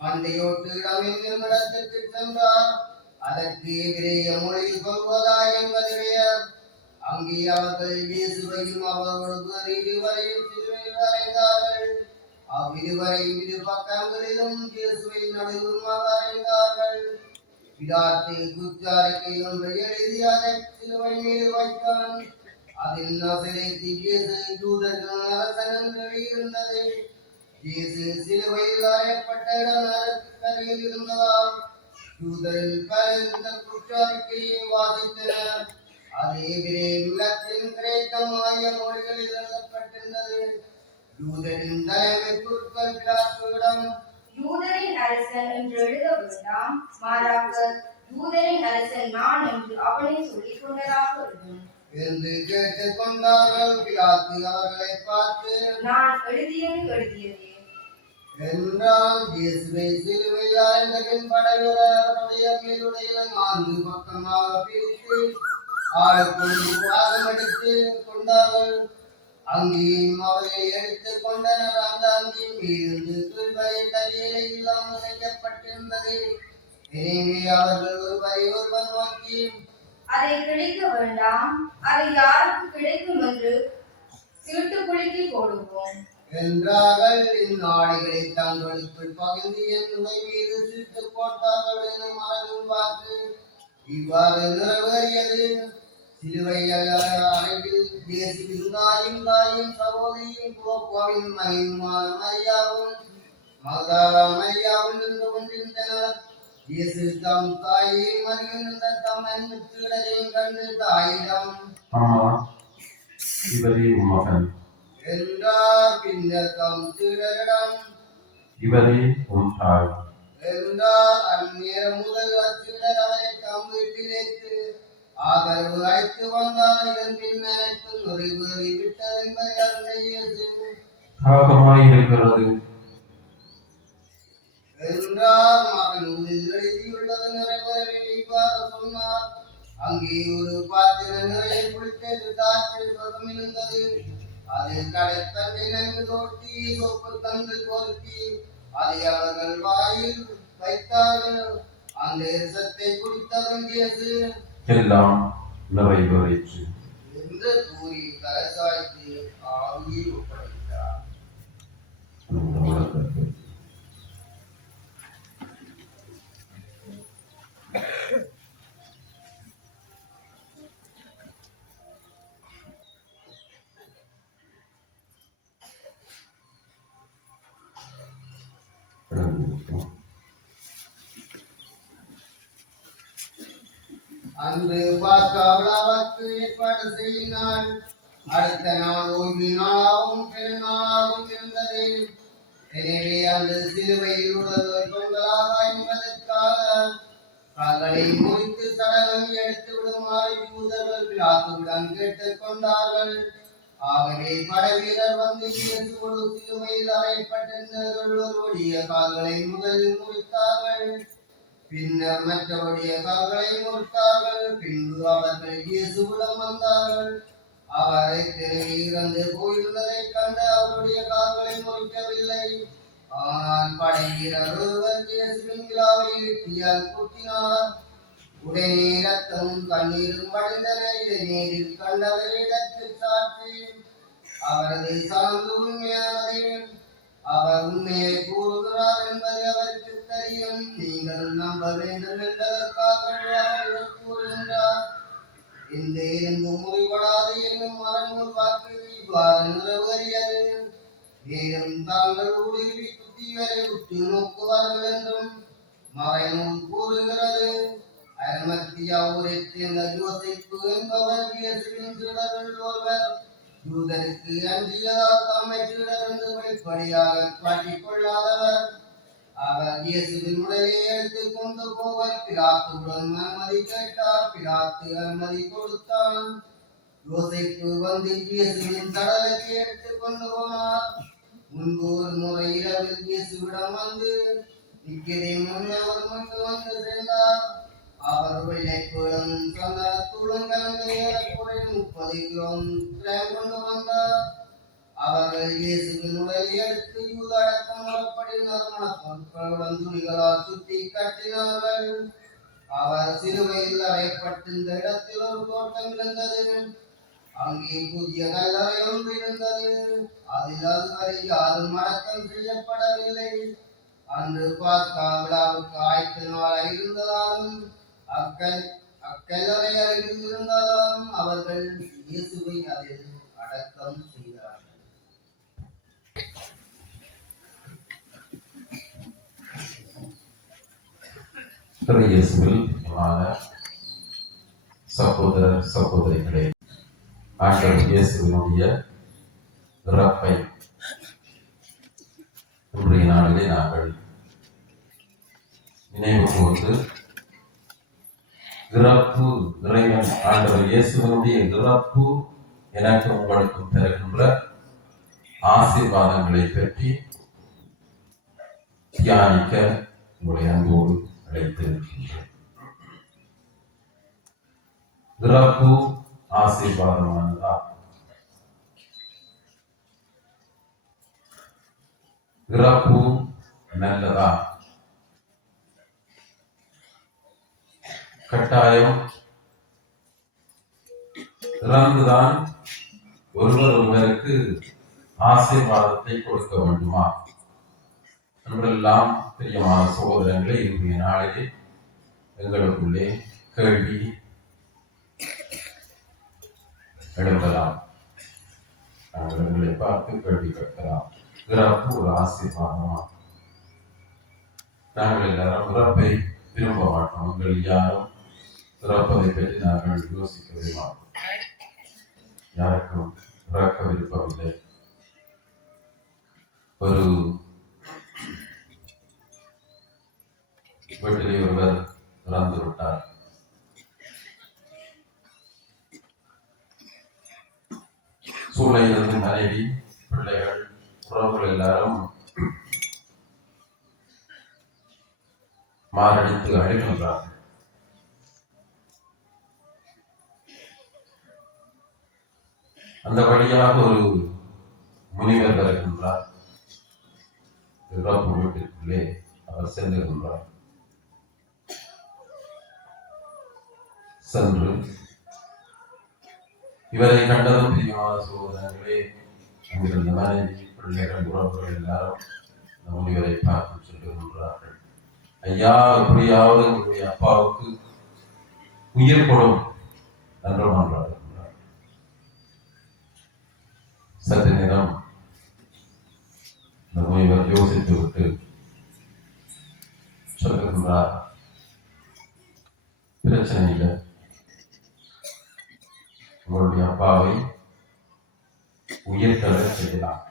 மண்டையோட்டு இடம் என்னும் இடத்திற்கு சென்றார். அதற்கு எதிரேய மொழியில் கொள்வதா என்பது பெயர். அங்கே அவர்கள் இயேசுவையும் அவரோடு இருவரையும் சிலுவையில் அறைந்தார்கள். அவ்விருவரையும் இரு பக்கங்களிலும் இயேசுவை நடுவுமாக அறைந்தார்கள். பிலாத்து குற்றறிக்கை ஒன்றை எழுதி அதை சிலுவை மீது வைத்தான். அதில் நசரேத்து இயேசு யூதர்கள் அரசன் என்று எழுதியிருந்தது. இயேசு சிலுவையில் அறையப்பட்ட இடம் நரகத்தில் இருந்ததால் யூதரில் பலர் இந்த குற்றறிக்கையை வாசித்தனர். அது எபிரேய, லத்தீன், கிரேக்கம் ஆகிய மொழிகளில் எழுதப்பட்டிருந்தது. யூதரின் தலைமை குருக்கள் பிலாத்துவிடம், யூதரின் அரசன் என்று எழுத வேண்டாம், மாறாக யூதரின் அரசன் நான் என்று அவனை சொல்லிக் கொண்டதாக இருக்கும் என்று கேட்டுக் கொண்டார்கள். பிலாத்து அவர்களை பார்த்து, நான் எழுதியது எழுதியதே என்றான். இயேசுவை சிலுவையில் அறைந்த பின் படைவருடைய மேலுடைய 4 பக்கமாக பிரித்து ஆளுக்குள் பாகம் எடுத்து கொண்டார்கள். அங்கேயும் அவரை எடுத்துக் கொண்டனர். அந்த அங்கியின் மீது கீழ்வரை தையலை இல்லாமல் செய்யப்பட்டிருந்தது. எனவே அவர்கள் ஒருவன் நோக்கி, அதை கிழிக்க வேண்டாம், அது யாருக்கு கிடைக்கும் என்று சீட்டு குலுக்கி போடுவோம் என்றார்கள். இந்நாடுகளை தங்களுக்குள் பகிர்ந்து என்னுடைய மீது சீட்டு போட்டார்கள் எனும் மரபு பார்த்து இவ்வாறு நிறைவேறியது. சிலுவை அறையில் இயேசுவின் தாயும் சகோதரியும் குலோப்பாவின் மனைவியுமான மரியாவும் மகதாரா மரியாவும் நின்று கொண்டிருந்தனர். இயேசு தம் தாயை மறிகின்ற தம் அன்பு சீடரையும் கண்டு தாயிடம், அம்மா, இவரே உம் மகன், என்றார். பின்னர் தம் சீடரிடம், இவரே உம் தாய் என்றார். அந்நேரம் முதல் அச்சீடர் அவரை தம் வீட்டில் ஏற்று ஆதரவு அழைத்து வந்தார். இதன் பின் அனைத்தும் நிறைவேறி விட்டது என்பதை அறிந்த இயேசு தாகமாயிருக்கிறது என்றார். மகன் எழுதியுள்ளது நிறைவேற வேண்டியவாறு சொன்னார். அங்கே ஒரு பாத்திரம் நிறைய குளித்த திராட்சை ரசம் இருந்தது. அதில் கடைத்தண்டை நன்கு தோட்டி சொப்பு தந்து பொருத்தி அதை அவர்கள் வாயில் வைத்தார்கள். அந்த ரசத்தை குடித்ததும் இயேசு எல்லாம் நிறைவேறிற்று என்று கூறி கரசாய்த்து ஆவியை ஒப்படைத்தார். அன்று பாஸ்கா விழாவுக்கு ஏற்பாடு செய்யினாள். அடுத்த நாள் ஓய்வு நாளாகவும் பெருநாளாகவும் இருந்தது. எனவே அந்த சிலுவையில் உடலை தொங்கலாக என்பதற்காக கால்களை முறித்து சடலம் எடுத்து விடுமாறு யூதர்கள் பிலாத்துவிடம் கேட்டுக் கொண்டார்கள். ஆகவே படைவீரர் வந்து இயேசுவோடு சிலுவையில் அறையப்பட்டிருந்தவர்கள் ஒருவருடைய கால்களை முதலில் முறித்தார்கள். பின்னர் மற்றவருடைய கால்களை முறித்தார்கள். பின்பு அவர்கள் இயேசுவிடம் வந்தார்கள். அவரை தெருவில் இறந்து போயிருந்ததைக் கண்டு அவருடைய கால்களை முறிக்கவில்லை. ஆனால் படைவீரர் ஒருவர் இயேசுவின் விழாவை ஈட்டியால் குத்தினார். உடனே இரத்தமும் கண்ணீரும் வடிந்தன. இதை நேரில் கண்டவர் இதற்கு சாட்சி. அவரது சான்று உண்மையானது. அவர் உண்மையை கூறுகிறார் என்பது அவருக்கு தெரியும். நீங்கள் நம்ப வேண்டும் என்பதற்காக அவர் கூறுகின்றார். இந்த எலும்பு முறிபடாது என்னும் மரநூல் வாக்கு இவ்வாறு நிறைவேறியது. மேலும் தாங்கள் ஊடுருவி குத்திவரை உற்று நோக்குவார்கள் என்றும் மறைநூல் கூறுகிறது. அரிமத்தியா ஊரைச் சேர்ந்த யோசேப்பு என்பவர் இயேசுவின் சீடரில் ஒருவர். யூதருக்கு அஞ்சியதால் தம்மை சீடர் என்று வெளிப்படையாக காட்டிக் கொள்ளாதவர். அவர் இயேசுவின் உடலை எடுத்துக் கொண்டு போக பிலாத்துடன் அனுமதி கேட்டார். பிலாத்து அனுமதி கொடுத்தான். யோசேப்பு வந்து இயேசுவின் சடலத்தை எடுத்துக் கொண்டு போனார். முன்பு ஒரு முறை இரவில் இயேசுவிடம் வந்து நிக்கதேமு அவர் முன்பு வந்து சேர்ந்தார். அவர் வெள்ளைப்பூளும் சந்தனத்தூளும் கலந்து ஏறக்குறைய 30 கிராம் கொண்டு வந்தார். அவர்கள் இயேசுவின் உடலை எடுத்து யூத அடக்கம் முறைப்படி நறுமணப் பொருட்களுடன் துணிகளால் சுற்றி கட்டினார்கள். அவர் சிலுவையில் அறையப்பட்டிருந்த இடத்தில் ஒரு தோட்டம் இருந்தது. அங்கே புதிய கல்லறை ஒன்று இருந்தது. அதில் அதுவரை யாரும் அடக்கம் செய்யப்படவில்லை. அன்று பாஸ்கா விழாவுக்கு ஆயத்த நாளாய் இருந்ததாலும் அக்கல்லறை அருகில் இருந்தாலும் அவர்கள் இயேசுவை அதில் அடக்கம் செய்தார்கள். இயேசுவில் சகோதர சகோதரிகளே, ஆண்டவர் இயேசுவினுடைய இறப்பை இன்றைய நாளிலே நாங்கள் நினைவு கூர்ந்து இறப்பு இறைவன் ஆண்டவர் இயேசுவினுடைய இறப்பு எனக்கு உங்களுக்கும் தருகின்ற ஆசீர்வாதங்களை பற்றி தியானிக்க உங்களை அன்போடு அழைத்திருக்கின்றேன். இறப்பு ஆசீர்வாதமானதா? இறப்பு நல்லதா? கட்டாயம் இறந்துதான் ஒருவர் ஒருவருக்கு ஆசீர்வாதத்தை கொடுக்க வேண்டுமா? நம்மளெல்லாம் பிரியமான சகோதரங்களே, இன்றைய நாளிலே எங்களுக்குள்ளே கேள்வி எழும்பலாம். நாங்கள் எங்களை பார்த்து கேள்வி கேட்கலாம். இறப்பு ஒரு ஆசீர்வாதமா? நாங்கள் எல்லாரும் இறப்பை விரும்ப மாட்டோம். எங்கள் யாரும் இறப்பதை பற்றி நாங்கள் யோசிக்கவே மாட்டோம். யாருக்கும் இறக்க விருப்பமில்லை. ஒரு வீட்டிலே ஒருவர் இறந்து விட்டார். சூளையிலிருந்து மனைவி, பிள்ளைகள் உறவுகள் எல்லாரும் மாரடித்து அழைக்கின்றார்கள். அந்த வழியாக ஒரு முனிவர் வருகின்றார். இறப்பு வீட்டிற்குள்ளே அவர் செல்லுகின்றார். சென்று இவரை கண்டதும் பிரியமான சகோதரர்களே, அங்கிருந்த மனைவி, பிள்ளைகள், உறவுகள் எல்லாரும் அந்த முனிவரை பார்த்து சொல்லுகின்றார்கள், ஐயா, எப்படியாவது உங்களுடைய அப்பாவுக்கு உயிர் கொடும் என்று மன்றாடுகின்றார். சற்று நேரம் இந்த முனிவர் யோசித்து விட்டு சொல்லுகின்றார், பிரச்சனை இல்லை, உங்களுடைய அப்பாவை உயிர் தர செய்யலாம்,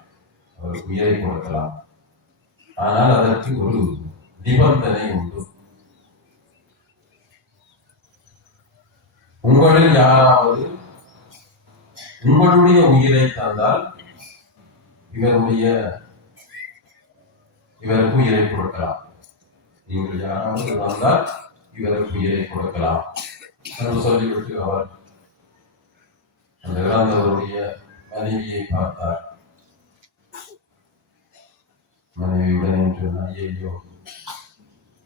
அவருக்கு உயிரை கொடுக்கலாம். ஆனால் அதற்கு ஒரு நிபந்தனை உண்டு. உங்களில் யாராவது உங்களுடைய உயிரை தந்தால் இவருக்கு உயிரை கொடுக்கலாம். நீங்கள் யாராவது வந்தால் இவருக்கு உயிரை கொடுக்கலாம் என்று சொல்லிவிட்டு அவர் அந்த இறந்தவருடைய மனைவியை பார்த்தார். மனைவியுடன் என்று ஐயோ,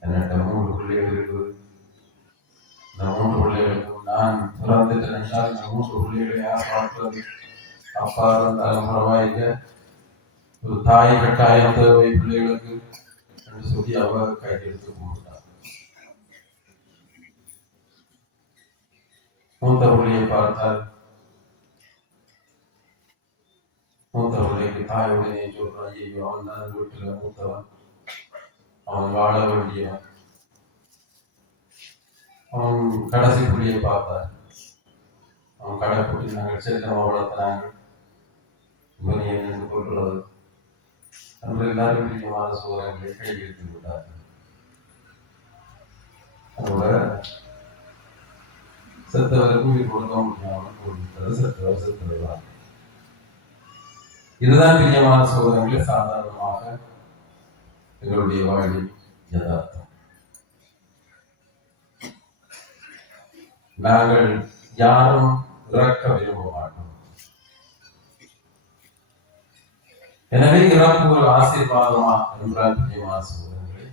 என்னட்ட 3 பிள்ளைகள் இருக்குது, இந்த 3 பிள்ளைகளுக்கும் நான் பிறந்துட்டேன் என்றால் இந்த 3 பிள்ளைகளை யார் பார்க்கிறது? அப்பா இருந்தாலும் பரவாயில்லை, ஒரு தாய் கட்டாயம் தேவை பிள்ளைகளுக்கு என்று சொல்லி அவர் கையெழுத்து போட்டார். மூத்த பிள்ளையை பார்த்தால் மூத்த பிள்ளைக்கு தாயுடனே சொல்றான், ஐயோ, அவன் தான் வீட்டுல மூத்தவன், அவன் வாழ வேண்டியவன். அவன் கடைசி பிள்ளையை பார்த்தார். அவன் கடை போட்டு நாங்கள் செல்லமா வளர்த்தினாங்க, இவனை என்ன கொள்றது என்று எல்லாரும் பிரியமான சோதனைகளை கையெழுத்து விட்டார்கள். அதோட செத்தவருக்கு உயிர் கொடுக்க முடியாமல் போய்விட்டது. செத்தவர் செத்தவர்தான். இதுதான் பிரியமான சோதனைகளை சாதாரணமாக எங்களுடைய வாழ்வில் யதார்த்தம். நாங்கள் யாரும் இறக்க விரும்ப மாட்டோம். எனவே இறப்பு ஒரு ஆசீர்வாதமா என்றால் பிரியமான சோதனைகளை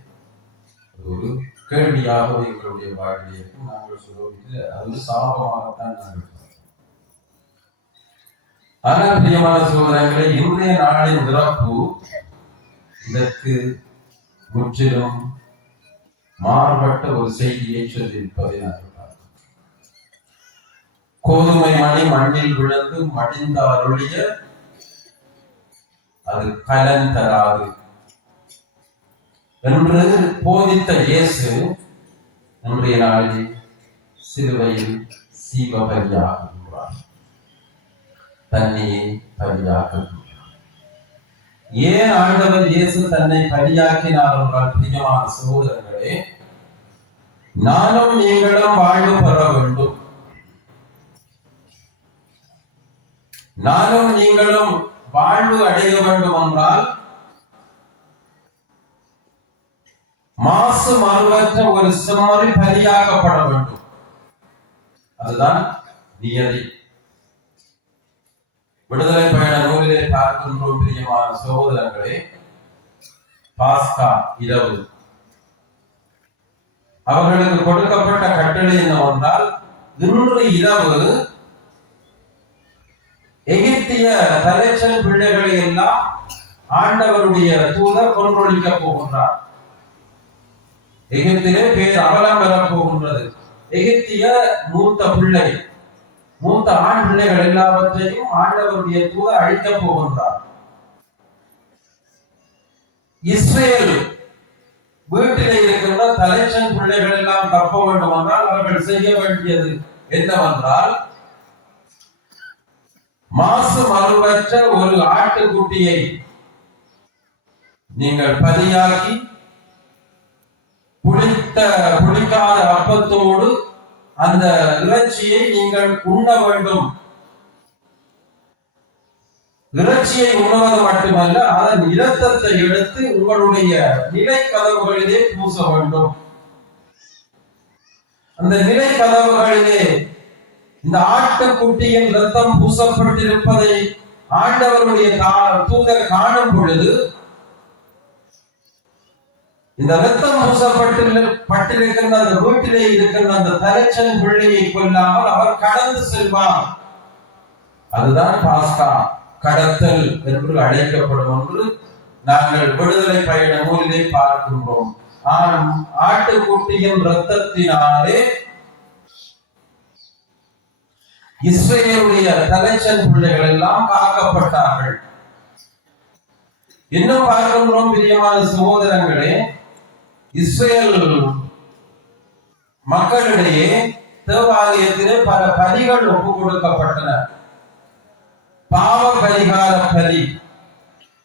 ஒரு கேள்வியாக எங்களுடைய வாழ்வில் இருக்கும். நாங்கள் சொல்லுவோம், இல்லை, அது சாபமாகத்தான் நாங்கள். ஆனால் பிரியமான சோதனைகளை இன்றைய நாளின் இறப்பு இதற்கு முற்றிலும் மாறுபட்ட ஒரு செய்தியை சொல்லியிருப்பதை நாங்கள் பார்க்கிறோம். கோதுமை மணி மண்ணில் விழுந்து மடிந்த அருளிய அது பலன் தராது என்று போதித்த இயேசு இன்றைய நாளில் சிலுவையில் சீவபலியாகின்றார், தன்னையை பலியாக்குகின்றார். ஏன் ஆண்டவர் இயேசு தன்னை பலியாக்கினார் என்றால் பிரியமான சகோதரர்களே, நானும் நீங்களும் வாழ்வு பெற வேண்டும், நானும் நீங்களும் வாழ்வு அடைய வேண்டும் என்றால் மாசு மறுவற்ற ஒரு செம்மறி பலியாக்கப்பட வேண்டும். அதுதான் நியதி. விடுதலை பயண நூலிலே பார்க்கின்றோம் பிரியமான சகோதரர்களே, பாஸ்கா இரவு அவர்களுக்கு கொடுக்கப்பட்ட கட்டளை என்னவென்றால், இன்று இரவு எகிப்திய தலைச்சல் பிள்ளைகளை எல்லாம் ஆண்டவருடைய தூதர் கொன்றொழிக்க போகின்றார். எகிப்திலே பேர் அவலம் பெறப் போகின்றது. எகிப்திய மூத்த ஆண் பிள்ளைகள் எல்லாவற்றையும் ஆண்டவருடைய தூதர் அழிக்கப் போகின்றார். இஸ்ரேல் வீட்டிலே இருக்கின்ற தலைச்சன் பிள்ளைகள் எல்லாம் தப்ப வேண்டும் என்றால் அவர்கள் செய்ய வேண்டியது என்னவென்றால், மாசு மறுவற்ற ஒரு ஆட்டுக்குட்டியை நீங்கள் பலியாக்கி புளிக்காத அப்பத்தோடு அந்த இறைச்சியை நீங்கள் உண்ண வேண்டும். இறைச்சியை உண்ணுவது மட்டுமல்ல, அதன் இரத்தத்தை எடுத்து உங்களுடைய நிலை கதவுகளிலே பூச வேண்டும். அந்த நிலை கதவுகளிலே இந்த ஆட்டுக்குட்டியின் இரத்தம் பூசப்பட்டிருப்பதை ஆண்டவருடைய தூதர் காணும் பொழுது, இந்த இரத்தம் பூசப்பட்டிருக்கின்ற அந்த வீட்டிலே இருக்கின்ற அந்த தலைச்சன் பிள்ளையை கொல்லாமல் அவர் கடந்து செல்வார். அதுதான் பாஸ்கா கடத்தல் என்று அழைக்கப்படும் ஒன்று நாங்கள் விடுதலை பயண நூலிலே பார்க்கின்றோம். ஆட்டுக்குட்டியின் இரத்தத்தினாலே இஸ்ரேலுடைய தலைச்சன் பிள்ளைகள் எல்லாம் காக்கப்பட்டார்கள். இன்னும் பார்க்கின்றோம் பிரியமான சகோதரங்களே, இஸ்ரேல் மக்களிடையே தேவாலயத்திலே பல பலிகள் ஒப்புக் கொடுக்கப்பட்டன. பாவ பரிகார பலி.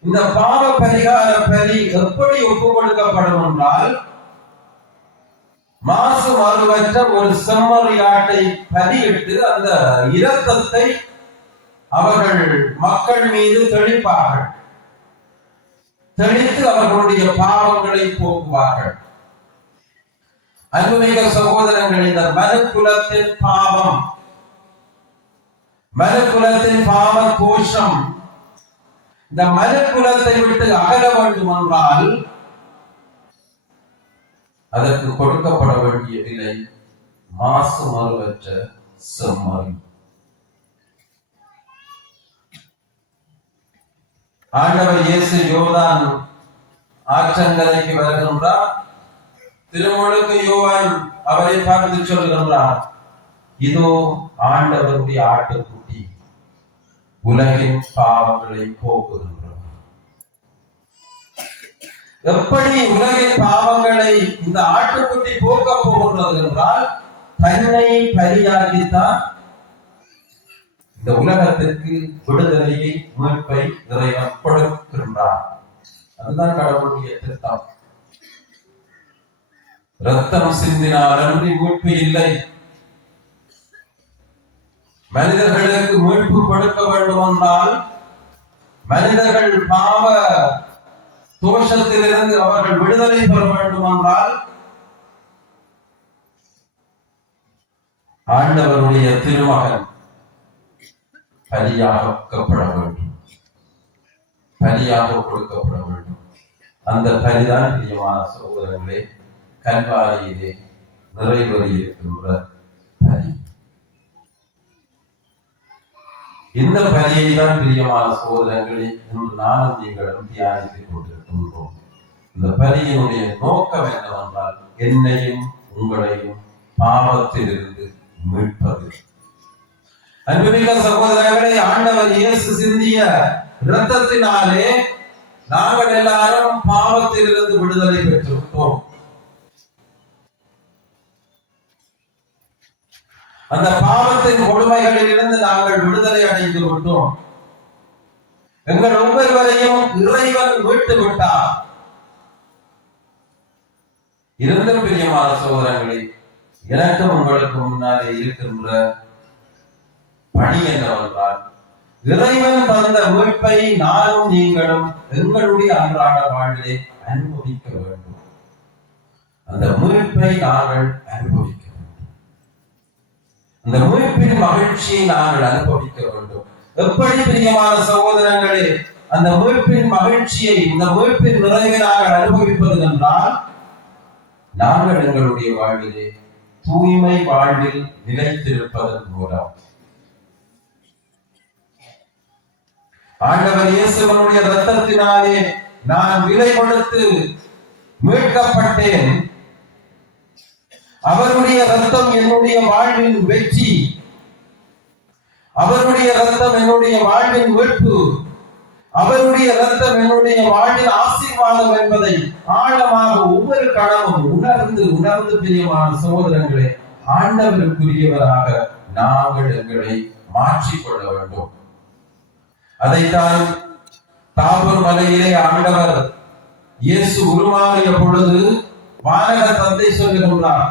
இந்த பாவ பரிகார பலி எப்படி ஒப்புக் கொடுக்கப்படும் என்றால், மாசு மறுவற்ற ஒரு செம்மறி ஆட்டை பலியிட்டு அந்த இரத்தத்தை அவர்கள் மக்கள் மீது தெளிப்பார்கள். தெளித்து அவர்களுடைய பாவங்களை போக்குவார்கள். அன்புமிக்க சகோதரர்கள், இந்த மனுக்குலத்தின் பாவம், மனுக்குலத்தின் பாவ கோஷம் இந்த மனுக்குலத்தை விட்டு அகல வேண்டும் என்றால் அதற்கு கொடுக்கப்பட வேண்டிய விலை மாசு மறுவற்ற செம்மறி. ஆண்டவர் இயேசு யோர்தான் ஆற்றங்கரைக்கு வருகின்றார். திருமுழுக்கு யோவான் அவரை பார்த்து சொல்கின்றார், இதோ ஆண்டவருடைய ஆட்டுக்குட்டி, உலகின் பாவங்களை போக்குகின்றவர். எப்படி உலகின் பாவங்களை இந்த ஆட்டுக்குட்டி போக்க போகின்றது என்றால், தன்னை பலியாகித்தான் இந்த உலகத்திற்கு விடுதலையை, மீட்பை இறைவன் கொடுக்கின்றார். அதுதான் கடவுளுடைய திட்டம். ரத்தம் சிந்தினால் அன்றி மீட்பு இல்லை. மனிதர்களுக்கு மீட்பு கொடுக்க வேண்டும் என்றால், மனிதர்கள் பாவ தோஷத்திலிருந்து அவர்கள் விடுதலை பெற வேண்டும் என்றால், ஆண்டவருடைய திருமகன் பலியாக்கப்பட வேண்டும், பலியாக கொடுக்கப்பட வேண்டும். அந்த பலிதான் பிரியமான சகோதரர்களே கல்வாரியிலே நிறைவேறியிருக்கின்ற பலி. இந்த பலியை தான் பிரியமான சகோதரர்களே இன்று நானும் நீங்களும் தியானித்துக் கொண்டிருக்கின்றோம். இந்த பலியினுடைய நோக்கம் என்னவென்றால், என்னையும் உங்களையும் பாவத்திலிருந்து மீட்பது. அன்புமிக்க சகோதரர்களே, ஆண்டவர் இயேசு சிந்திய இரத்தத்தினாலே நாங்கள் எல்லாரும் பாவத்திலிருந்து விடுதலை பெற்றிருக்கிறோம். அந்த பாவத்தின் கொடுமைகளில் இருந்து நாங்கள் விடுதலை அடைந்து விட்டோம். எங்கள் ஒவ்வொருவரையும் இறைவன் மீட்டு விட்டார். இருந்தும் பிரியமான சகோதரர்களே, எனக்கும் உங்களுக்கு முன்னாலே இருக்கின்ற பணி என்னவென்றால், இறைவன் தந்த மீட்பை நானும் நீங்களும் எங்களுடைய அன்றாட வாழ்விலே அனுபவிக்க வேண்டும். அந்த மீட்பை நாங்கள் அனுபவிக்க வேண்டும். அந்த மீட்பின் மகிழ்ச்சியை நாங்கள் அனுபவிக்க வேண்டும். எப்படி பிரியமான சகோதரங்களே அந்த மீட்பின் மகிழ்ச்சியை, இந்த மீட்பின் நிறைவை நாங்கள் அனுபவிப்பது என்றால், நாங்கள் எங்களுடைய வாழ்விலே தூய்மை வாழ்வில் நிலைத்திருப்பதன் மூலம். ஆண்டவர் இயேசுவினுடைய இரத்தத்தினாலே நான் விலை கொடுத்து மீட்கப்பட்டேன். அவருடைய இரத்தம் என்னுடைய வாழ்வின் வெற்றி, அவருடைய இரத்தம் என்னுடைய வாழ்வின் மீட்பு, அவருடைய இரத்தம் என்னுடைய வாழ்வின் ஆசீர்வாதம் என்பதை ஆழமாக ஒவ்வொரு கணமும் உணர்ந்து பிரியமான சகோதரங்களே, ஆண்டவருக்குரியவராக நாங்கள் எங்களை மாற்றிக்கொள்ள வேண்டும். அதைத்தான் தாபூர் மலையிலே ஆண்டவர் இயேசு உருமாறிய பொழுது வானக தந்தை சொல்லுகின்றார்,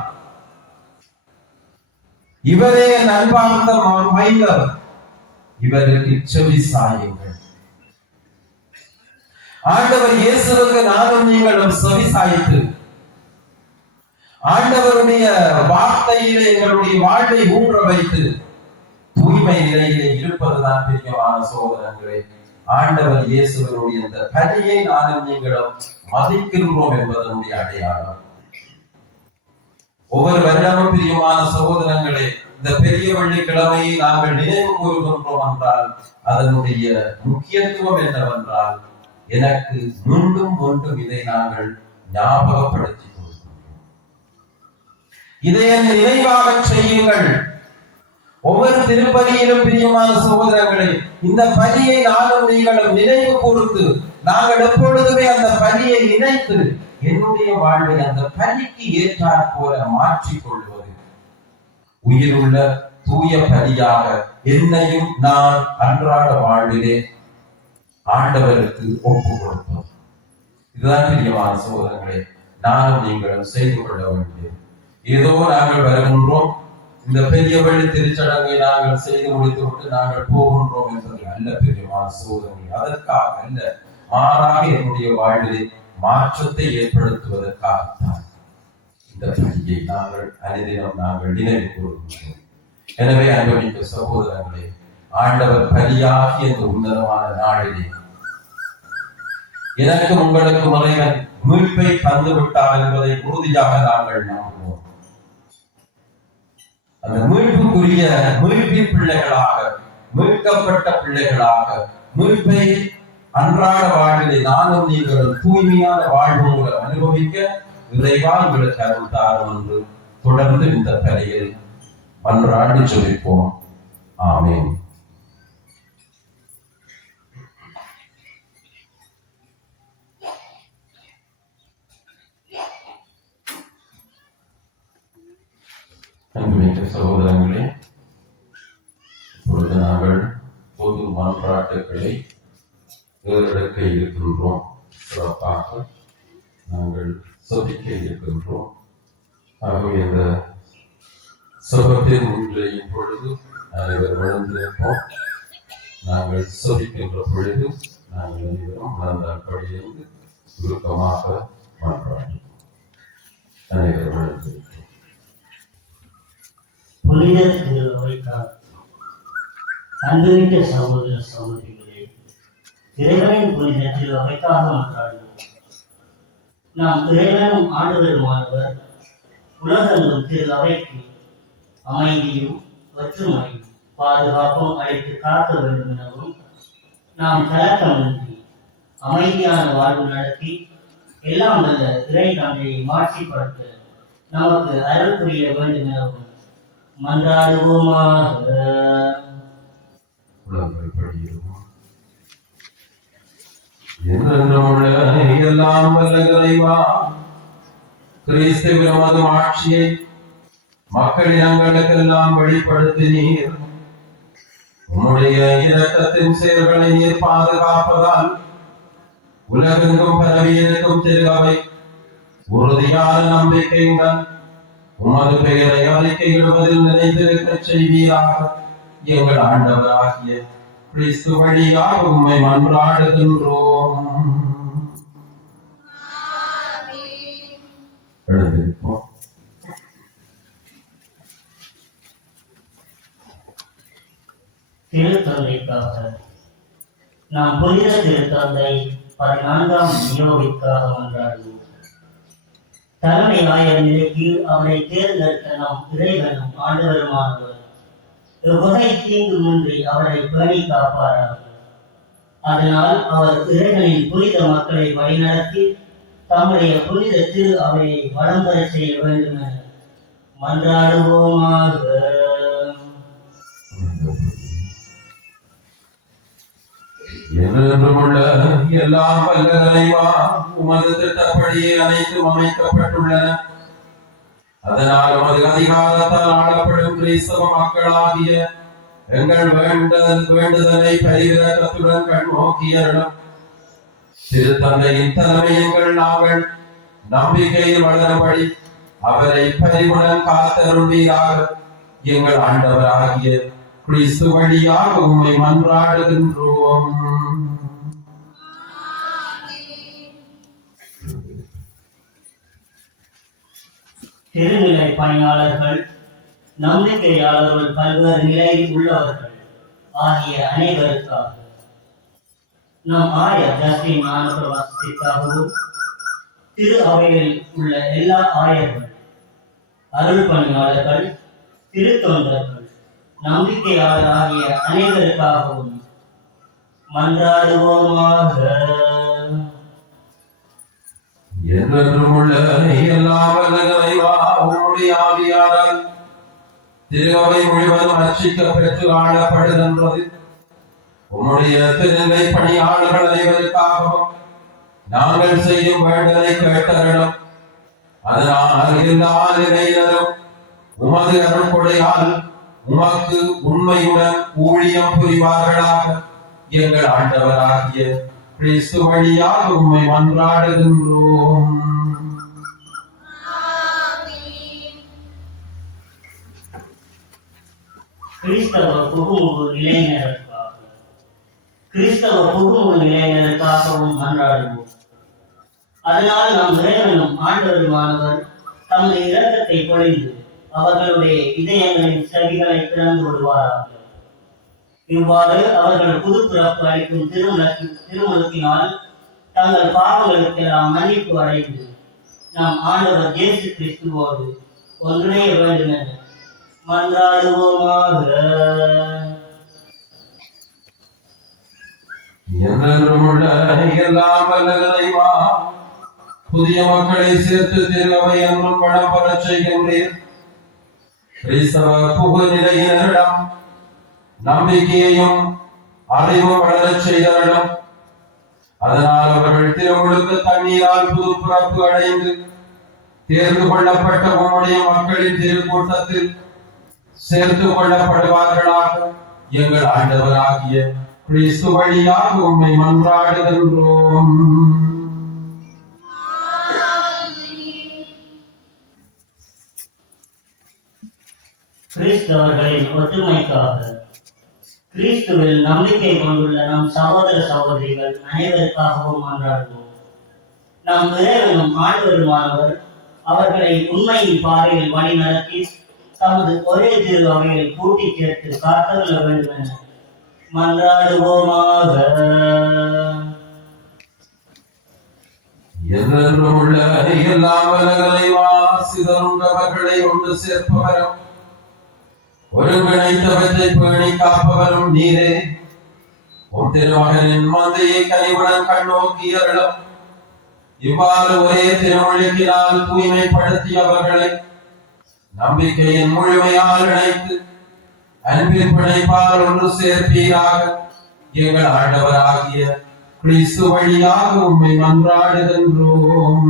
இவரே என் அன்பார்ந்த மைந்தர், இவருக்கு செவி சாயுங்கள். ஆண்டவர் இயேசுவுக்கு நானும் நீங்களும் செவிசாய்த்து ஆண்டவருடைய வார்த்தையிலே எங்களுடைய வாழ்வை ஊன்ற வைத்து தூய்மை நிலையிலே இருப்பதுதான் பிரியமான சகோதரங்களே. ஆண்டவர் இயேசுவனுடைய இந்த பலியை நானும் நீங்களும் மதிக்கின்றோம் என்பதனுடைய அடையாளம். ஒவ்வொரு வருடமும் பிரியமான சகோதரங்களே, இந்த பெரிய வெள்ளிக்கிழமையை நாங்கள் நினைவு கூறுகின்றோம் என்றால் அதனுடைய முக்கியத்துவம் என்னவென்றால், எனக்கு மீண்டும் மீண்டும் இதை நாங்கள் ஞாபகப்படுத்திக் கொள்கின்றோம். இதை நினைவாக செய்யுங்கள். ஒவ்வொரு திருப்பலியிலும் பிரியமான சகோதரர்களே, இந்த பலியை நானும் நீங்களும் நினைவு கூர்ந்து நாங்கள் எப்பொழுதுமே அந்த பலியை நினைத்து என்னுடைய வாழ்வை அந்த பலிக்கு ஏற்றாற் போல மாற்றிக் கொள்வது, உயிருள்ள தூய பலியாக என்னையும் நான் அன்றாட வாழ்விலே ஆண்டவருக்கு ஒப்பு கொடுப்போம். இதுதான் பிரியமான சகோதரர்களே நானும் நீங்களும் செய்து கொள்ள வேண்டியது. ஏதோ நாங்கள் வருகின்றோம், இந்த பெரிய வெள்ளி திருச்சடங்கை நாங்கள் செய்து முடித்துவிட்டு நாங்கள் போகின்றோம் என்பது அல்ல பிரியமான சகோதரர்களே. அதற்காக அல்ல, மாறாக என்னுடைய வாழ்விலே மாற்றத்தை ஏற்படுத்துவதற்காகத்தான் இந்த பலியை நாங்கள் அனைதினம் நாங்கள் நினைவு கூறுகின்றோம். எனவே அன்புமிக்க சகோதரர்களே, ஆண்டவர் பலியாகிய இந்த உன்னதமான நாளிலே எனக்கு உங்களுக்கு இறைவன் மீட்பை தந்து விட்டார் என்பதை உறுதியாக நாங்கள் நம்புவோம். அந்த மீட்புக்குரிய மீட்பின் பிள்ளைகளாக, மீட்கப்பட்ட பிள்ளைகளாக, மீட்பை அன்றாட வாழ்விலே நானும் நீங்களும் தூய்மையான வாழ்வு மூலம் அனுபவிக்க இறைவா உங்களுக்கு அருள் தாரும் என்று தொடர்ந்து இந்த பலியில் மன்றாடி ஜெபிப்போம். ஆமென். அன்புமிக்க சகோதரங்களே, இப்பொழுது நாங்கள் பொது மன்றாட்டுக்களை ஏறெடுக்க இருக்கின்றோம். சிறப்பாக நாங்கள் செபிக்க இருக்கின்றோம். ஆகவே இந்த செபத்தின் முன்னிலை இப்பொழுது அனைவர் விழுந்திருப்போம். நாங்கள் செபிக்கின்ற பொழுது நாங்கள் அனைவரும் மறந்தாற்படியிருந்து சுருக்கமாக மன்றாடுவோம். அனைவர் விழுந்திருப்போம். புனித திருவைக்கார் அன்புமிக்க சகோதர சகோதரிகளே, இறைவனின் புனித திருவைக்காக மன்றாடுவோம். நாம் இறைவனும் ஆண்டவருமானவர் உலகெங்கும் திரு அவைக்கு அமைதியும் ஒற்றுமையும் பாதுகாப்பும் அளித்து காக்க வேண்டும் எனவும், நாம் கலக்கமின்றி அமைதியான வாழ்வு நடத்தி எல்லாம் வல்ல இறை தந்தையை மாற்றிப்படுத்த நமக்கு அருள் புரிய வேண்டும் எனவும் மன்றாடுவோமாக. எல்லாம் வல்ல இறைவா, கிறிஸ்துவின் உமது ஆட்சியை மக்கள் இனங்களுக்கெல்லாம் வெளிப்படுத்தினீர். உம்முடைய இரக்கத்தின் செயல்களை நீர் பாதுகாப்பதால் உலகெங்கும் பரவியிருக்கும் திரு அவை உறுதியான நம்பிக்கையுடன் உமது பெயரை அறிக்கையிடுவதில் நினைத்திருக்க செய்வீராக. எங்கள் ஆண்டவராகிய கிறிஸ்து வழியாக உம்மை மன்றாடுகின்றோம். எழுந்திருப்போம். திருத்தந்தைக்காக நாம் புனித திருத்தந்தை 14ஆம் லியோவிற்காக மன்றாடுவோம். தலைமை ஆயர் நிலைக்கு அவரை தேர்ந்தெடுத்த நம் இறைவனும் ஆண்டவருமானவர் எவ்வகை தீங்குமின்றி அவரை பேணி காப்பாராக. அதனால் அவர் இறைவனின் புனித மக்களை வழிநடத்தி தம்முடைய புனித திரு அவையை வளம் பெற செய்ய வேண்டும் என மன்றாடுவோமாக. எல்லாம் வல்ல இறைவா, உமது திட்டப்படியே அனைத்தும் அமைக்கப்பட்டுள்ளன. அதனால் உமது அதிகாரத்தால் ஆளப்படும் கிறிஸ்தவ மக்களாகிய எங்கள் வேண்டுதலை பரிவிரக்கத்துடன் கண்ணோக்கியருளும். திருத்தந்தையின் தலைமையங்கள் நாங்கள் நம்பிக்கையில் வளரும்படி அவரை பரிவுடன் காத்தருள்வீராக. எங்கள் ஆண்டவராகிய கிறிஸ்து வழியாக உம்மை மன்றாடுகின்றோம். திருநிலை பணியாளர்கள், நம்பிக்கையாளர்கள், பல்வேறு நிலையில் உள்ளவர்கள் ஆகிய அனைவருக்காக நம் ஆயர் ஜஸ்டின் மாணவர் வசதிக்காகவும் திரு அவையில் உள்ள எல்லா ஆயர்கள், அருள் பணியாளர்கள், திருத்தொண்டர்கள், நம்பிக்கையாளர் ஆகிய அனைவருக்காகவும் மன்றாடுவோமாக. என்றென்றும் உள்ள எல்லாம் வல்ல இறைவா, உம்முடைய ஆவியாரால் திரு அவை முழுவதும் ரட்சிக்க பெற்று ஆளப்படுகின்றது. உம்முடைய திருநிலை பணியாளர்கள் அனைவருக்காகவும் நாங்கள் செய்யும் வேண்டலை கேட்டறியும். அதனால் எல்லா நிலையினரும் உமது அருள்கொடையால் உமக்கு உண்மையுடன் ஊழியம் புரிவார்களாக. எங்கள் ஆண்டவராகிய கிறிஸ்து வழியாக உம்மை மன்றாடுகின்றோம். கிறிஸ்தவ புகுமுக நிலையினருக்காகவும் மன்றாடுவோம். அதனால் நம் இறைவனும் ஆண்டவருமானவர் தமது இரக்கத்தை பொழிந்து அவர்களுடைய இதயங்களின் செவிகளை திறந்து விடுவாராக. இவ்வாறு அவர்கள் புது பிறப்பு அளிக்கும் திருமுழுக்கினால் தங்கள் பாவங்களுக்கெல்லாம் மன்னிப்பு அடைந்து நம் ஆண்டவர் இயேசு கிறிஸ்துவோடு ஒன்றிணைய வேண்டும் என மன்றாடுவோமாக. என்றென்றும் உள்ள எல்லாம் வல்ல இறைவா, புதிய மக்களை சேர்த்து திருவை அன்பும் பணம் பெறச் செய்கின்றீர். கிறிஸ்தவ புகுநிலையினரிடம் நம்பிக்கையையும் அறிவும் வளரச் செய்தாரிடம். அதனால் அவர்கள் திருமுழுக்கு தண்ணீரால் புது பிறப்பு அடைந்து தேர்ந்து கொள்ளப்பட்ட உம்முடைய மக்களின் திருக்கூட்டத்தில் சேர்த்து கொள்ளப்படுவார்களாக. எங்கள் ஆண்டவராகிய கிறிஸ்து வழியாக உம்மை மன்றாடுகின்றோம். கிறிஸ்தவர்களின் ஒற்றுமைக்காக கிறிஸ்துவில் நம்பிக்கை கொண்டுள்ள நம் சகோதர சகோதரிகள் அனைவருக்காகவும் மன்றாடுவோம். நம் இறைவனும் ஆண்டவருமானவர் அவர்களை உண்மையின் பாதையில் வழி நடத்தி தமது ஒரே திரு அவையில் கூட்டி சேர்த்து காத்தருள வேண்டும் என மன்றாடுவோமாக. என்றென்றும் உள்ள எல்லாம் வல்ல இறைவா, சிதறுண்டவர்களை ஒன்று சேர்ப்பவரும் ஒருங்கிணைத்தவற்றை பேணி காப்பவரும் நீரே. உம் திருமகனின் மந்தையை கனிவுடன் கண்ணோக்கியர்களும் இவ்வாறு ஒரே திருமொழியினால் தூய்மைப்படுத்தியவர்களை நம்பிக்கையின் முழுமையால் இணைத்து அன்பின் பிணைப்பால் ஒன்று சேர்ப்பீராக. எங்கள் ஆண்டவராகிய கிறிஸ்து வழியாக உம்மை மன்றாடுகின்றோம்.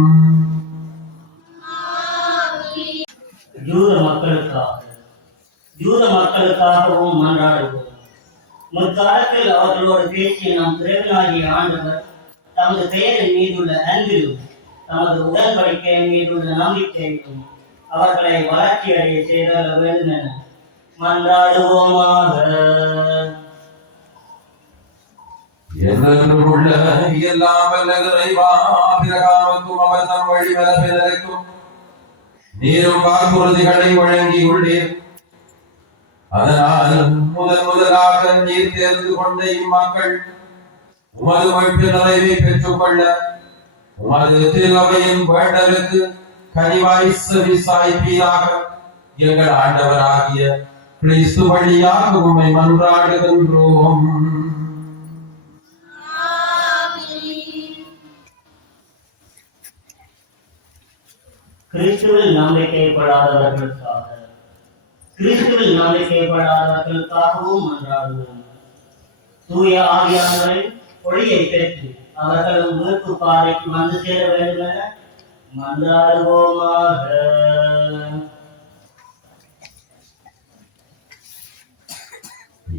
யூத மக்களுக்காகவும் மன்றாடுவோம். முற்காலத்தில் அவர்களோடு பேசிய நம் இறைவனாகிய ஆண்டவர் தமது பெயரின் மீதுள்ள அன்பிலும் தமது உடன்படிக்கையின் மீதுள்ள நம்பிக்கையிலும் அவர்களை வளர்ச்சியடைய செய்தர வேண்டும் என மன்றாடுவோமாக. என்றென்றும் உள்ள எல்லாம் வல்ல இறைவா, ஆபிரகாமுக்கும் அவர் தம் வழிவரப்பினருக்கும் நீரும் வாக்குறுதிகளை வழங்கியுள்ளீர். அதனால் முதலாக நீர் தேர்ந்து கொண்ட இம்மக்கள் உமது மீட்பு நிறைவை பெற்றுக் கொள்ள உமது திருவையின் வேண்டலுக்கு கனிவாய் செவி சாய்ப்பீராக. எங்கள் ஆண்டவராகிய கிறிஸ்து வழியாக உம்மை மன்றாடுகின்றோம். கிறிஸ்துவில் நம்பிக்கைப்படாதவர்களுக்காகவும் மன்றாடுவோம். தூய ஆவியானவரின் ஒளியை பெற்று அவர்களும் மீட்பு பாதைக்கு வந்து சேர வேண்டும் என மன்றாடுவோமாக.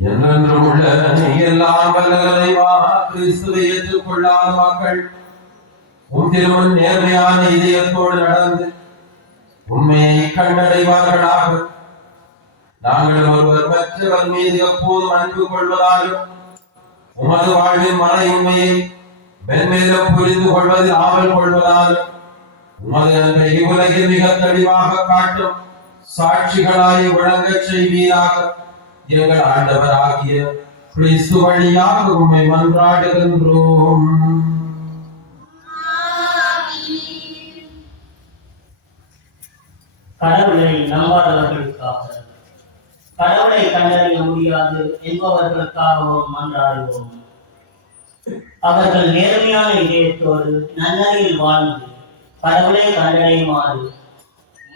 என்றென்றும் உள்ள எல்லாம் வல்ல இறைவா, கிறிஸ்துவை ஏற்றுக்கொள்ளாத மக்கள் உம் திருமண் நேர்மையான இதயத்தோடு நடந்து உண்மையை கண்டடைவார்களாக. நாங்கள் ஒருவர் மற்றவர் மீது எப்போதும் அன்பு கொள்வதாலும் உமது வாழ்வின் மன உண்மையை மென்மேலும் புரிந்து கொள்வதில் ஆவல் கொள்வதாலும் உமது அன்பை உலகில் மிக தெளிவாக காட்டும் சாட்சிகளாய் விளங்கச் செய்வீராக. எங்கள் ஆண்டவராகிய கிறிஸ்து வழியாக உம்மை மன்றாடுகின்றோம். கடவுளை நம்பாதவர்களுக்காக, கடவுளை கண்டறிய முடியாது என்பவர்களுக்காகவும் மன்றாடுவோம். அவர்கள் நேர்மையான இதயத்தோடு நன்னறியில் வாழ்ந்து கடவுளை கண்டடையுமாறு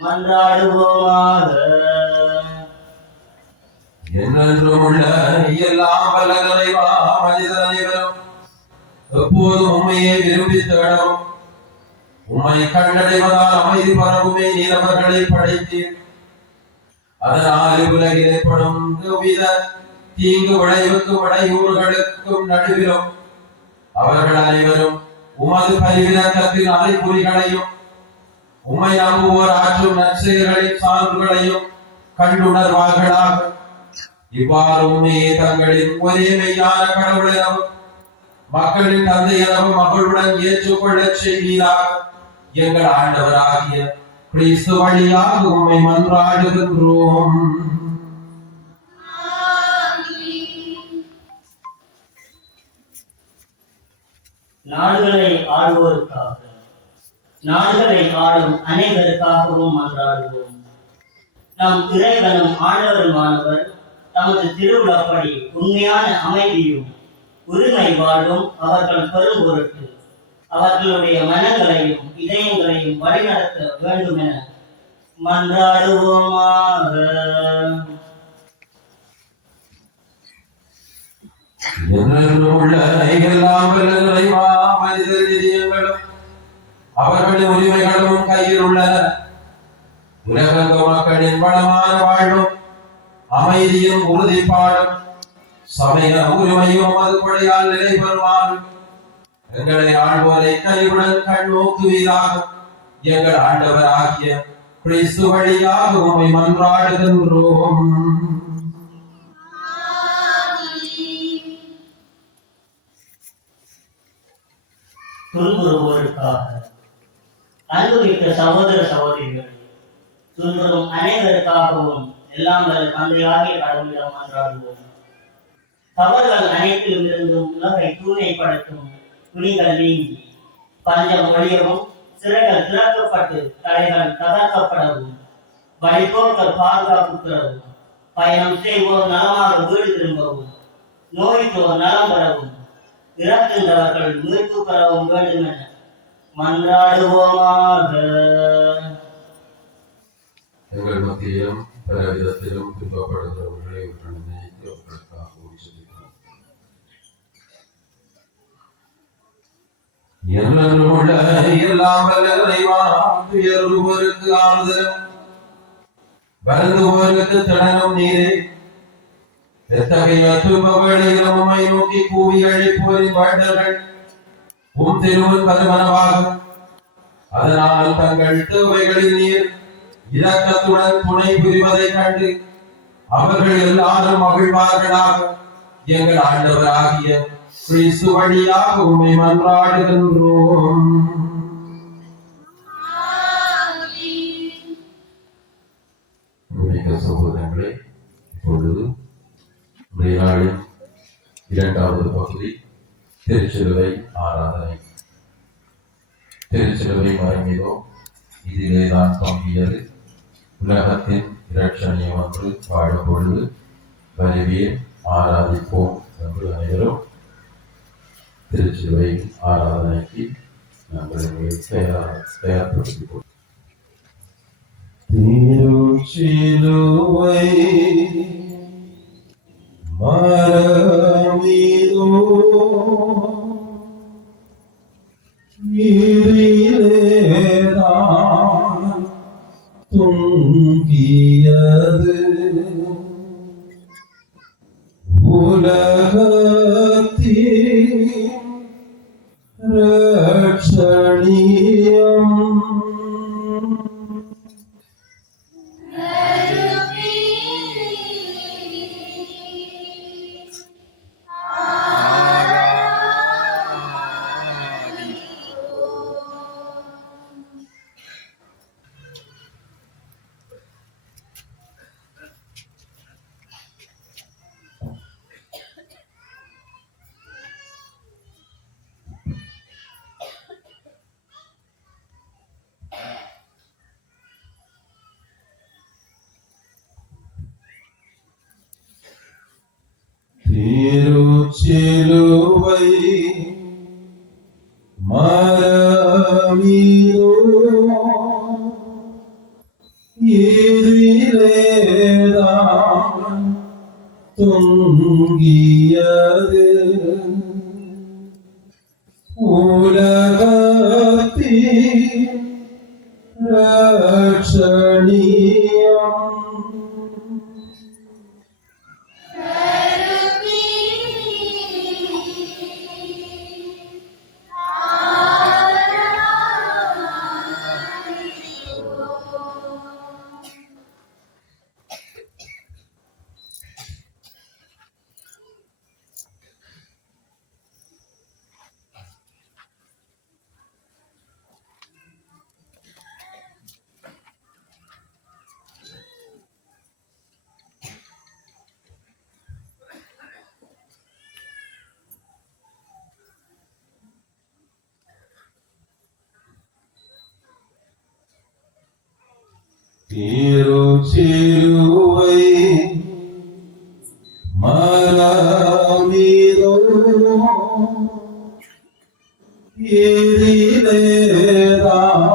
மன்றாடுவோமாக. என்றென்றும் உள்ள எல்லாம் வல்ல இறைவா, மனிதர் அனைவரும் எப்போதும் உம்மையே விரும்பி தேடவும் உம்மை கண்டடைவதால் அமைதி பரவுமே நீர் அவர்களை படைத்தீர். அதனால் உலகில் ஏற்படும் எவ்வித தீங்கு விளைவுக்கும் இடையூறுகளுக்கும் நடுவிலும் அவர்கள் அனைவரும் உமது பரிவிலக்கத்தின் அறிகுறிகளையும் உம்மை நம்புவோர் ஆற்றும் நற்செயல்களின் சான்றுகளையும் கண்டுணர்வார்களாக. இவ்வாறு உண்மையே தங்களின் ஒரே மெய்யான கடவுள் எனவும் மக்களின் தந்தை எனவும் மகளுடன் ஏற்றுக்கொள்ளச் செய்வீராக. எங்கள் ஆண்டவராகிய கிறிஸ்து வழியாக உம்மை மன்றாடுகின்றோம். நாடுகளை ஆளுவோருக்காக, நாடுகளை ஆளும் அனைவருக்காகவும் மன்றாடுவோம். நம் இறைவனும் ஆண்டவருமானவர் தமது திருவிழாப்படி உண்மையான அமைதியும் உரிமை வாழும் அவர்கள் பெரும் பொருட்டு அவர்களுடைய மனங்களையும் இதயங்களையும் வழிநடத்த வேண்டும் என மன்றாடுவோமாக. மனிதர் இதயங்களும் அவர்களின் உரிமைகளும் கையில் உள்ளன. உலக மக்களின் வளமான வாழ்வும் அமைதியும் உறுதிப்பாடும் சமய உரிமையும் அது கொடையால் நிலை பெறுவார்கள். எங்களை ஆள்வோரை கையுடன் கண் நோக்குவீராக. எங்கள் ஆண்டவர் ஆகிய கிறிஸ்து வழியாக உம்மை மன்றாடுகின்றோம். துன்புறுவோருக்காக, அன்புமிக்க சகோதர சகோதரிகள், துன்புறும் அனைவருக்காகவும் எல்லாம் வல்ல தந்தையாகிய கடவுளிடம் மன்றாடுவோம். தவறுகள் அனைத்திலும் இருந்தும் உலகை தூய்மைப்படுத்தும் துணிகள் நீங்கி பஞ்சம் ஒழியவும், சிறைகள் திறக்கப்பட்டு தடைகள் தகர்க்கப்படவும், வழிபோக்கர் பாதுகாப்பு பெறவும், பயணம் செய்வோர் நலமாக வீடு திரும்பவும், நோய்த்தோர் நலம் பெறவும், இறக்கின்றவர்கள் மீட்பு பெறவும் வேண்டும் என மன்றாடுவோமாக. எங்கள் மத்தியிலும் பல விதத்திலும் துன்பப்படுகிறவர்களை எல்லாம் துயருவோருக்கு ஆறுதலும் வருந்துவோருக்கு திறனும் நீரே. எத்தகைய துன்ப வேளையிலும் உம்மை நோக்கி கூவி அழைப்போரின் வாழ்ந்தவர்கள் உம் திருமுன் பருமனவாகும். அதனால் தங்கள் தேவைகளில் நீர் இரக்கத்துடன் துணை புரிவதைக் கண்டு அவர்கள் எல்லாரும் மகிழ்வார்களாக. எங்கள் ஆண்டவர் ஆகிய கிறிஸ்து வழியாக உம்மை மன்றாடுகின்றோம். சகோதரங்களே, இப்பொழுது நாளின் இரண்டாவது பகுதி திருச்சிலுவை ஆராதனை. திருச்சிலுவை மறைந்தோ இதிலேதான் தோன்றியது. உலகத்தின் இரட்சணியம் ஒன்று பாடும் பொழுது வருவீர் ஆராதிப்போம் என்று அனைவரும் திருச்சிலுவை ஆராதனைக்கு நாங்கள் தயார்படுத்திப்போம். திருச்சிலுவை மரமிதோ இதிலேதான் தொங்கியது உலகத்தின் இரட்சணியம். மரமீதோ எதிரேதான் தொங்கியது உலகத்தின் ரட்சணியம். திருச்சிலுவை மரமீதோ எதிரேதான்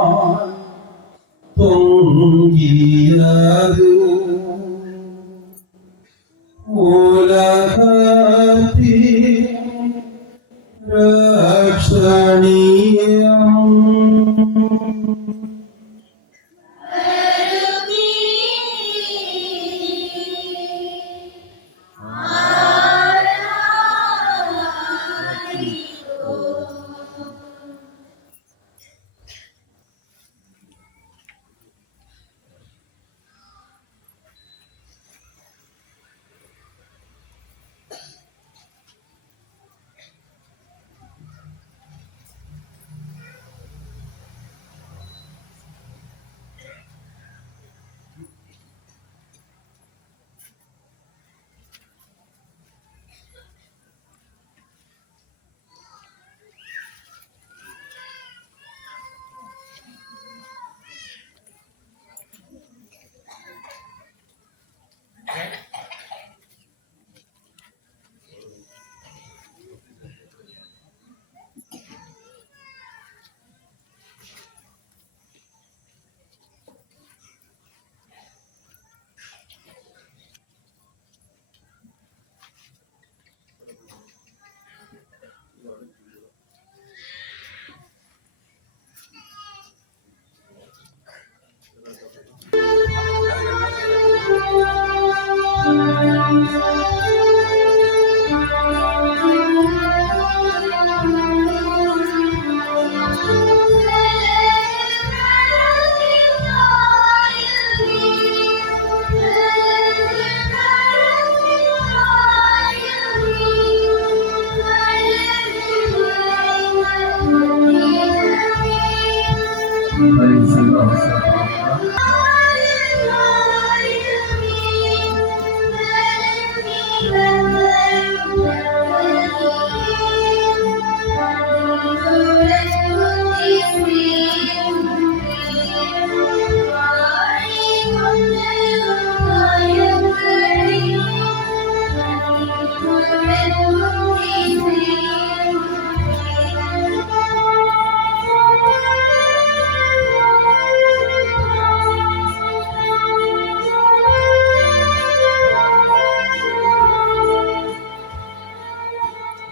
தொங்கியது உலகத்தின் ரட்சணியம்.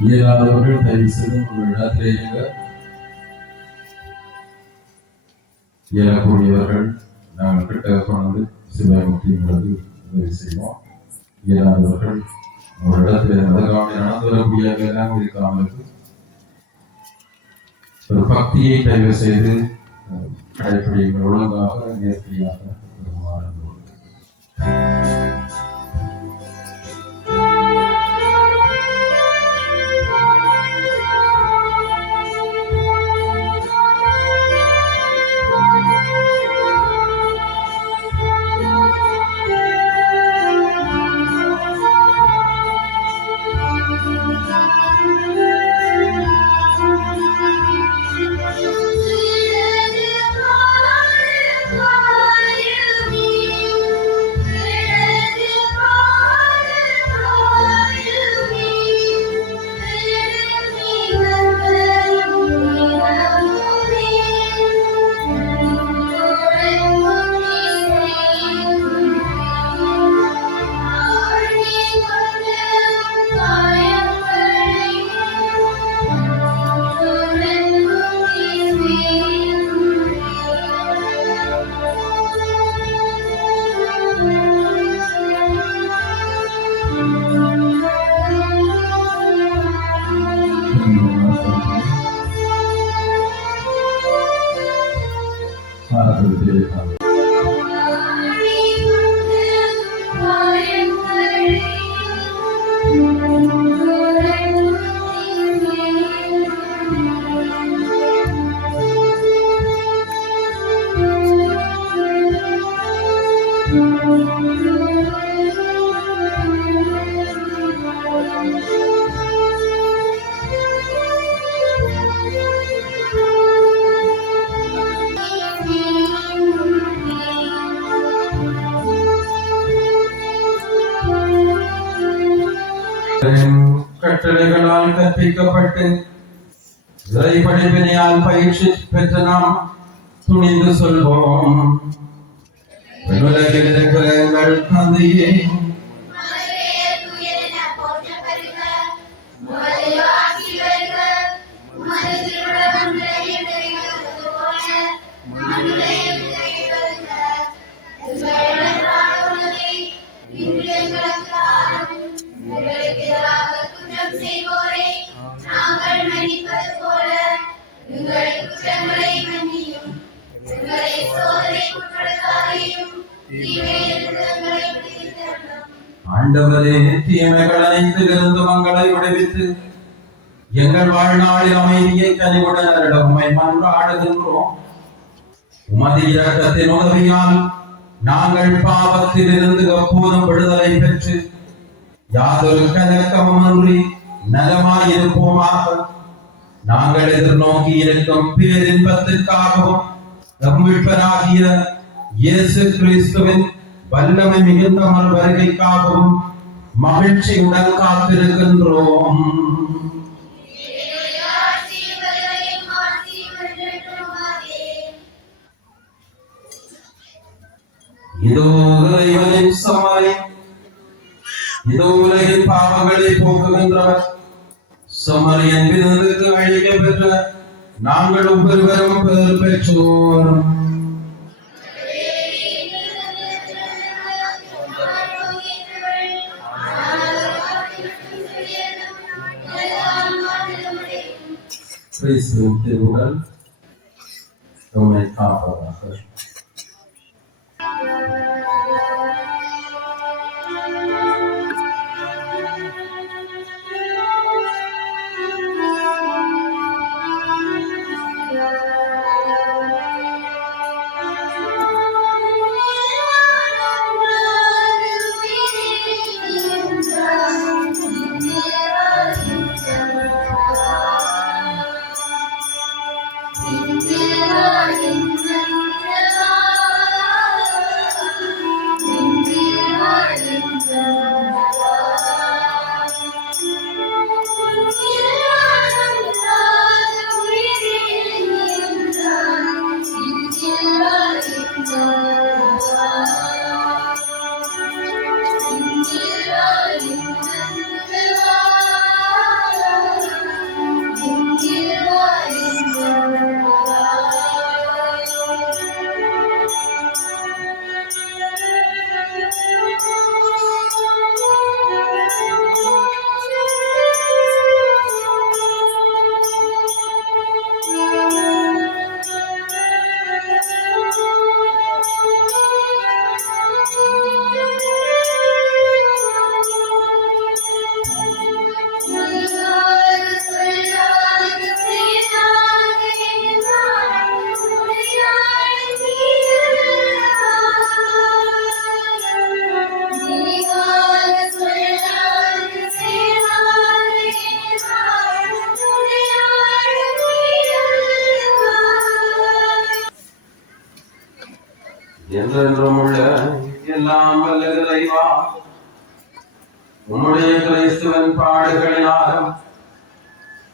இயலாதவர்கள் தயவு செய்து உங்கள் இடத்திலேயே இயலக்கூடியவர்கள் நாங்கள் கிட்ட கொண்டு சிவமுக்தி உங்களுக்கு உதவி செய்வோம். இயலாதவர்கள் ஒரு இடத்துல மதகாவணி நடந்து வரக்கூடிய எல்லாம் இருக்காமலுக்கு ஒரு பக்தியை தயவு செய்து கடைப்பிடிங்கள். ஒழுங்காக நேர்த்தியாக Yeah. கட்டளைகளால் கற்பிக்கப்பட்டு இறை படிப்பினையால் பயிற்சி பெற்ற நாம் துணிந்து சொல்வோம். உலகில் இருக்கிற எங்கள் தந்தையே, ஆண்டவரே, தீமைகள் அனைத்திலிருந்து மங்களை விடுவித்து எங்கள் வாழ்நாளில் அமைதியை கனிவுடன் அருளும். உம்மை மன்றாடுகின்றோம். உமது இரக்கத்தின் உதவியால் நாங்கள் பாவத்திலிருந்து எப்போதும் விடுதலை பெற்று யாதொரு கலக்கமுமின்றி நலமாயிருப்போமாக. நாங்கள் எதிர்நோக்கி இருக்கும் பேரின்பத்திற்காகவும் நம் மீட்பராகிய இயேசு கிறிஸ்துவின் வல்லமை மிகுந்த வருகைக்காகவும் மகிழ்ச்சியுடன் காத்திருக்கின்றோம். இதோ இறைவனின் சமாரி, இதோ உலகின் பாவங்களை போக்குகின்றவர். சமரியன் விருந்துக்கு அழைக்க பெற்ற நாங்கள் ஒவ்வொருவரும் பெயர் பெற்றோர். கிறிஸ்துவின் திருவுடல் நம்மை காப்பதாக. என்றென்றும் உள்ள எல்லாம் வல்ல இறைவா, உம்முடைய கிறிஸ்துவின் பாடுகளினாலும்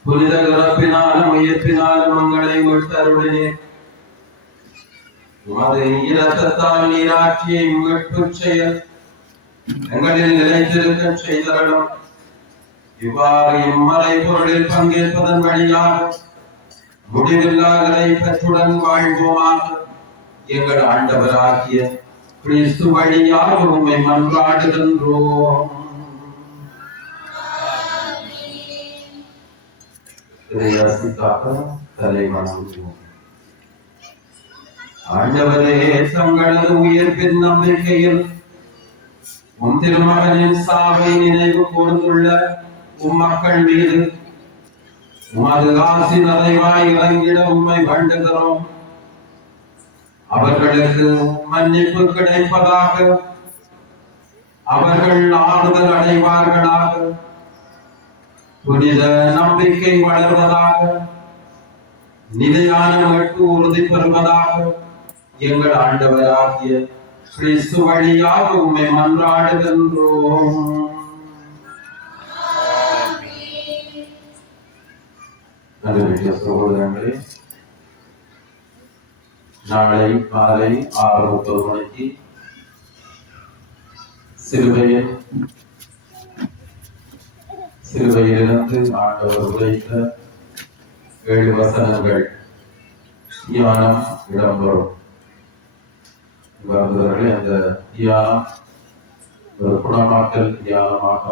புனித இறப்பினாலும் உயிர்ப்பினாலும் உங்களை மீட்டருளினீர். உமது இரத்தத்தால் நீராற்றிய மீட்புச் செயல் எங்களில் நிலைத்திருக்க செய்தருளும். இவ்வாறு இம்மறை பொருளில் பங்கேற்பதன் வழியாக முடிவில்லாததை பெற்றுடன் வாழ்வோமாக. எங்கள் ஆண்டவராகிய கிறிஸ்து வழியாக உம்மை மன்றாடுகின்றோம். இறையாசிக்காக தலை வணங்குவோம். ஆண்டவரே, தங்களது உயிர்ப்பின் நம்பிக்கையில் உம் திருமகனின் சாவை நினைவு கூர்ந்துள்ள உம்மக்கள் மீது உமது ஆசி நிறைவாய் இறங்கிட உம்மை வேண்டுகிறோம். அவர்களுக்கு மன்னிப்பு கிடைப்பதாக, அவர்கள் ஆறுதல் அடைவார்களாக, புனித நம்பிக்கை வளர்வதாக, நிலையான மீட்பு உறுதி பெறுவதாக எங்கள் ஆண்டவராகிய கிறிஸ்து வழியாக உம்மை மன்றாடுகின்றோம். நடுநிலை சகோதரங்களே, நாளை காலை 6:30 மணிக்கு சிலுவையிலிருந்து ஆண்டவர் உரைத்த 7 வசனங்கள் தியானம் இடம்பெறும். அந்த தியானம் ஒரு குணமாக்கல் தியானமாக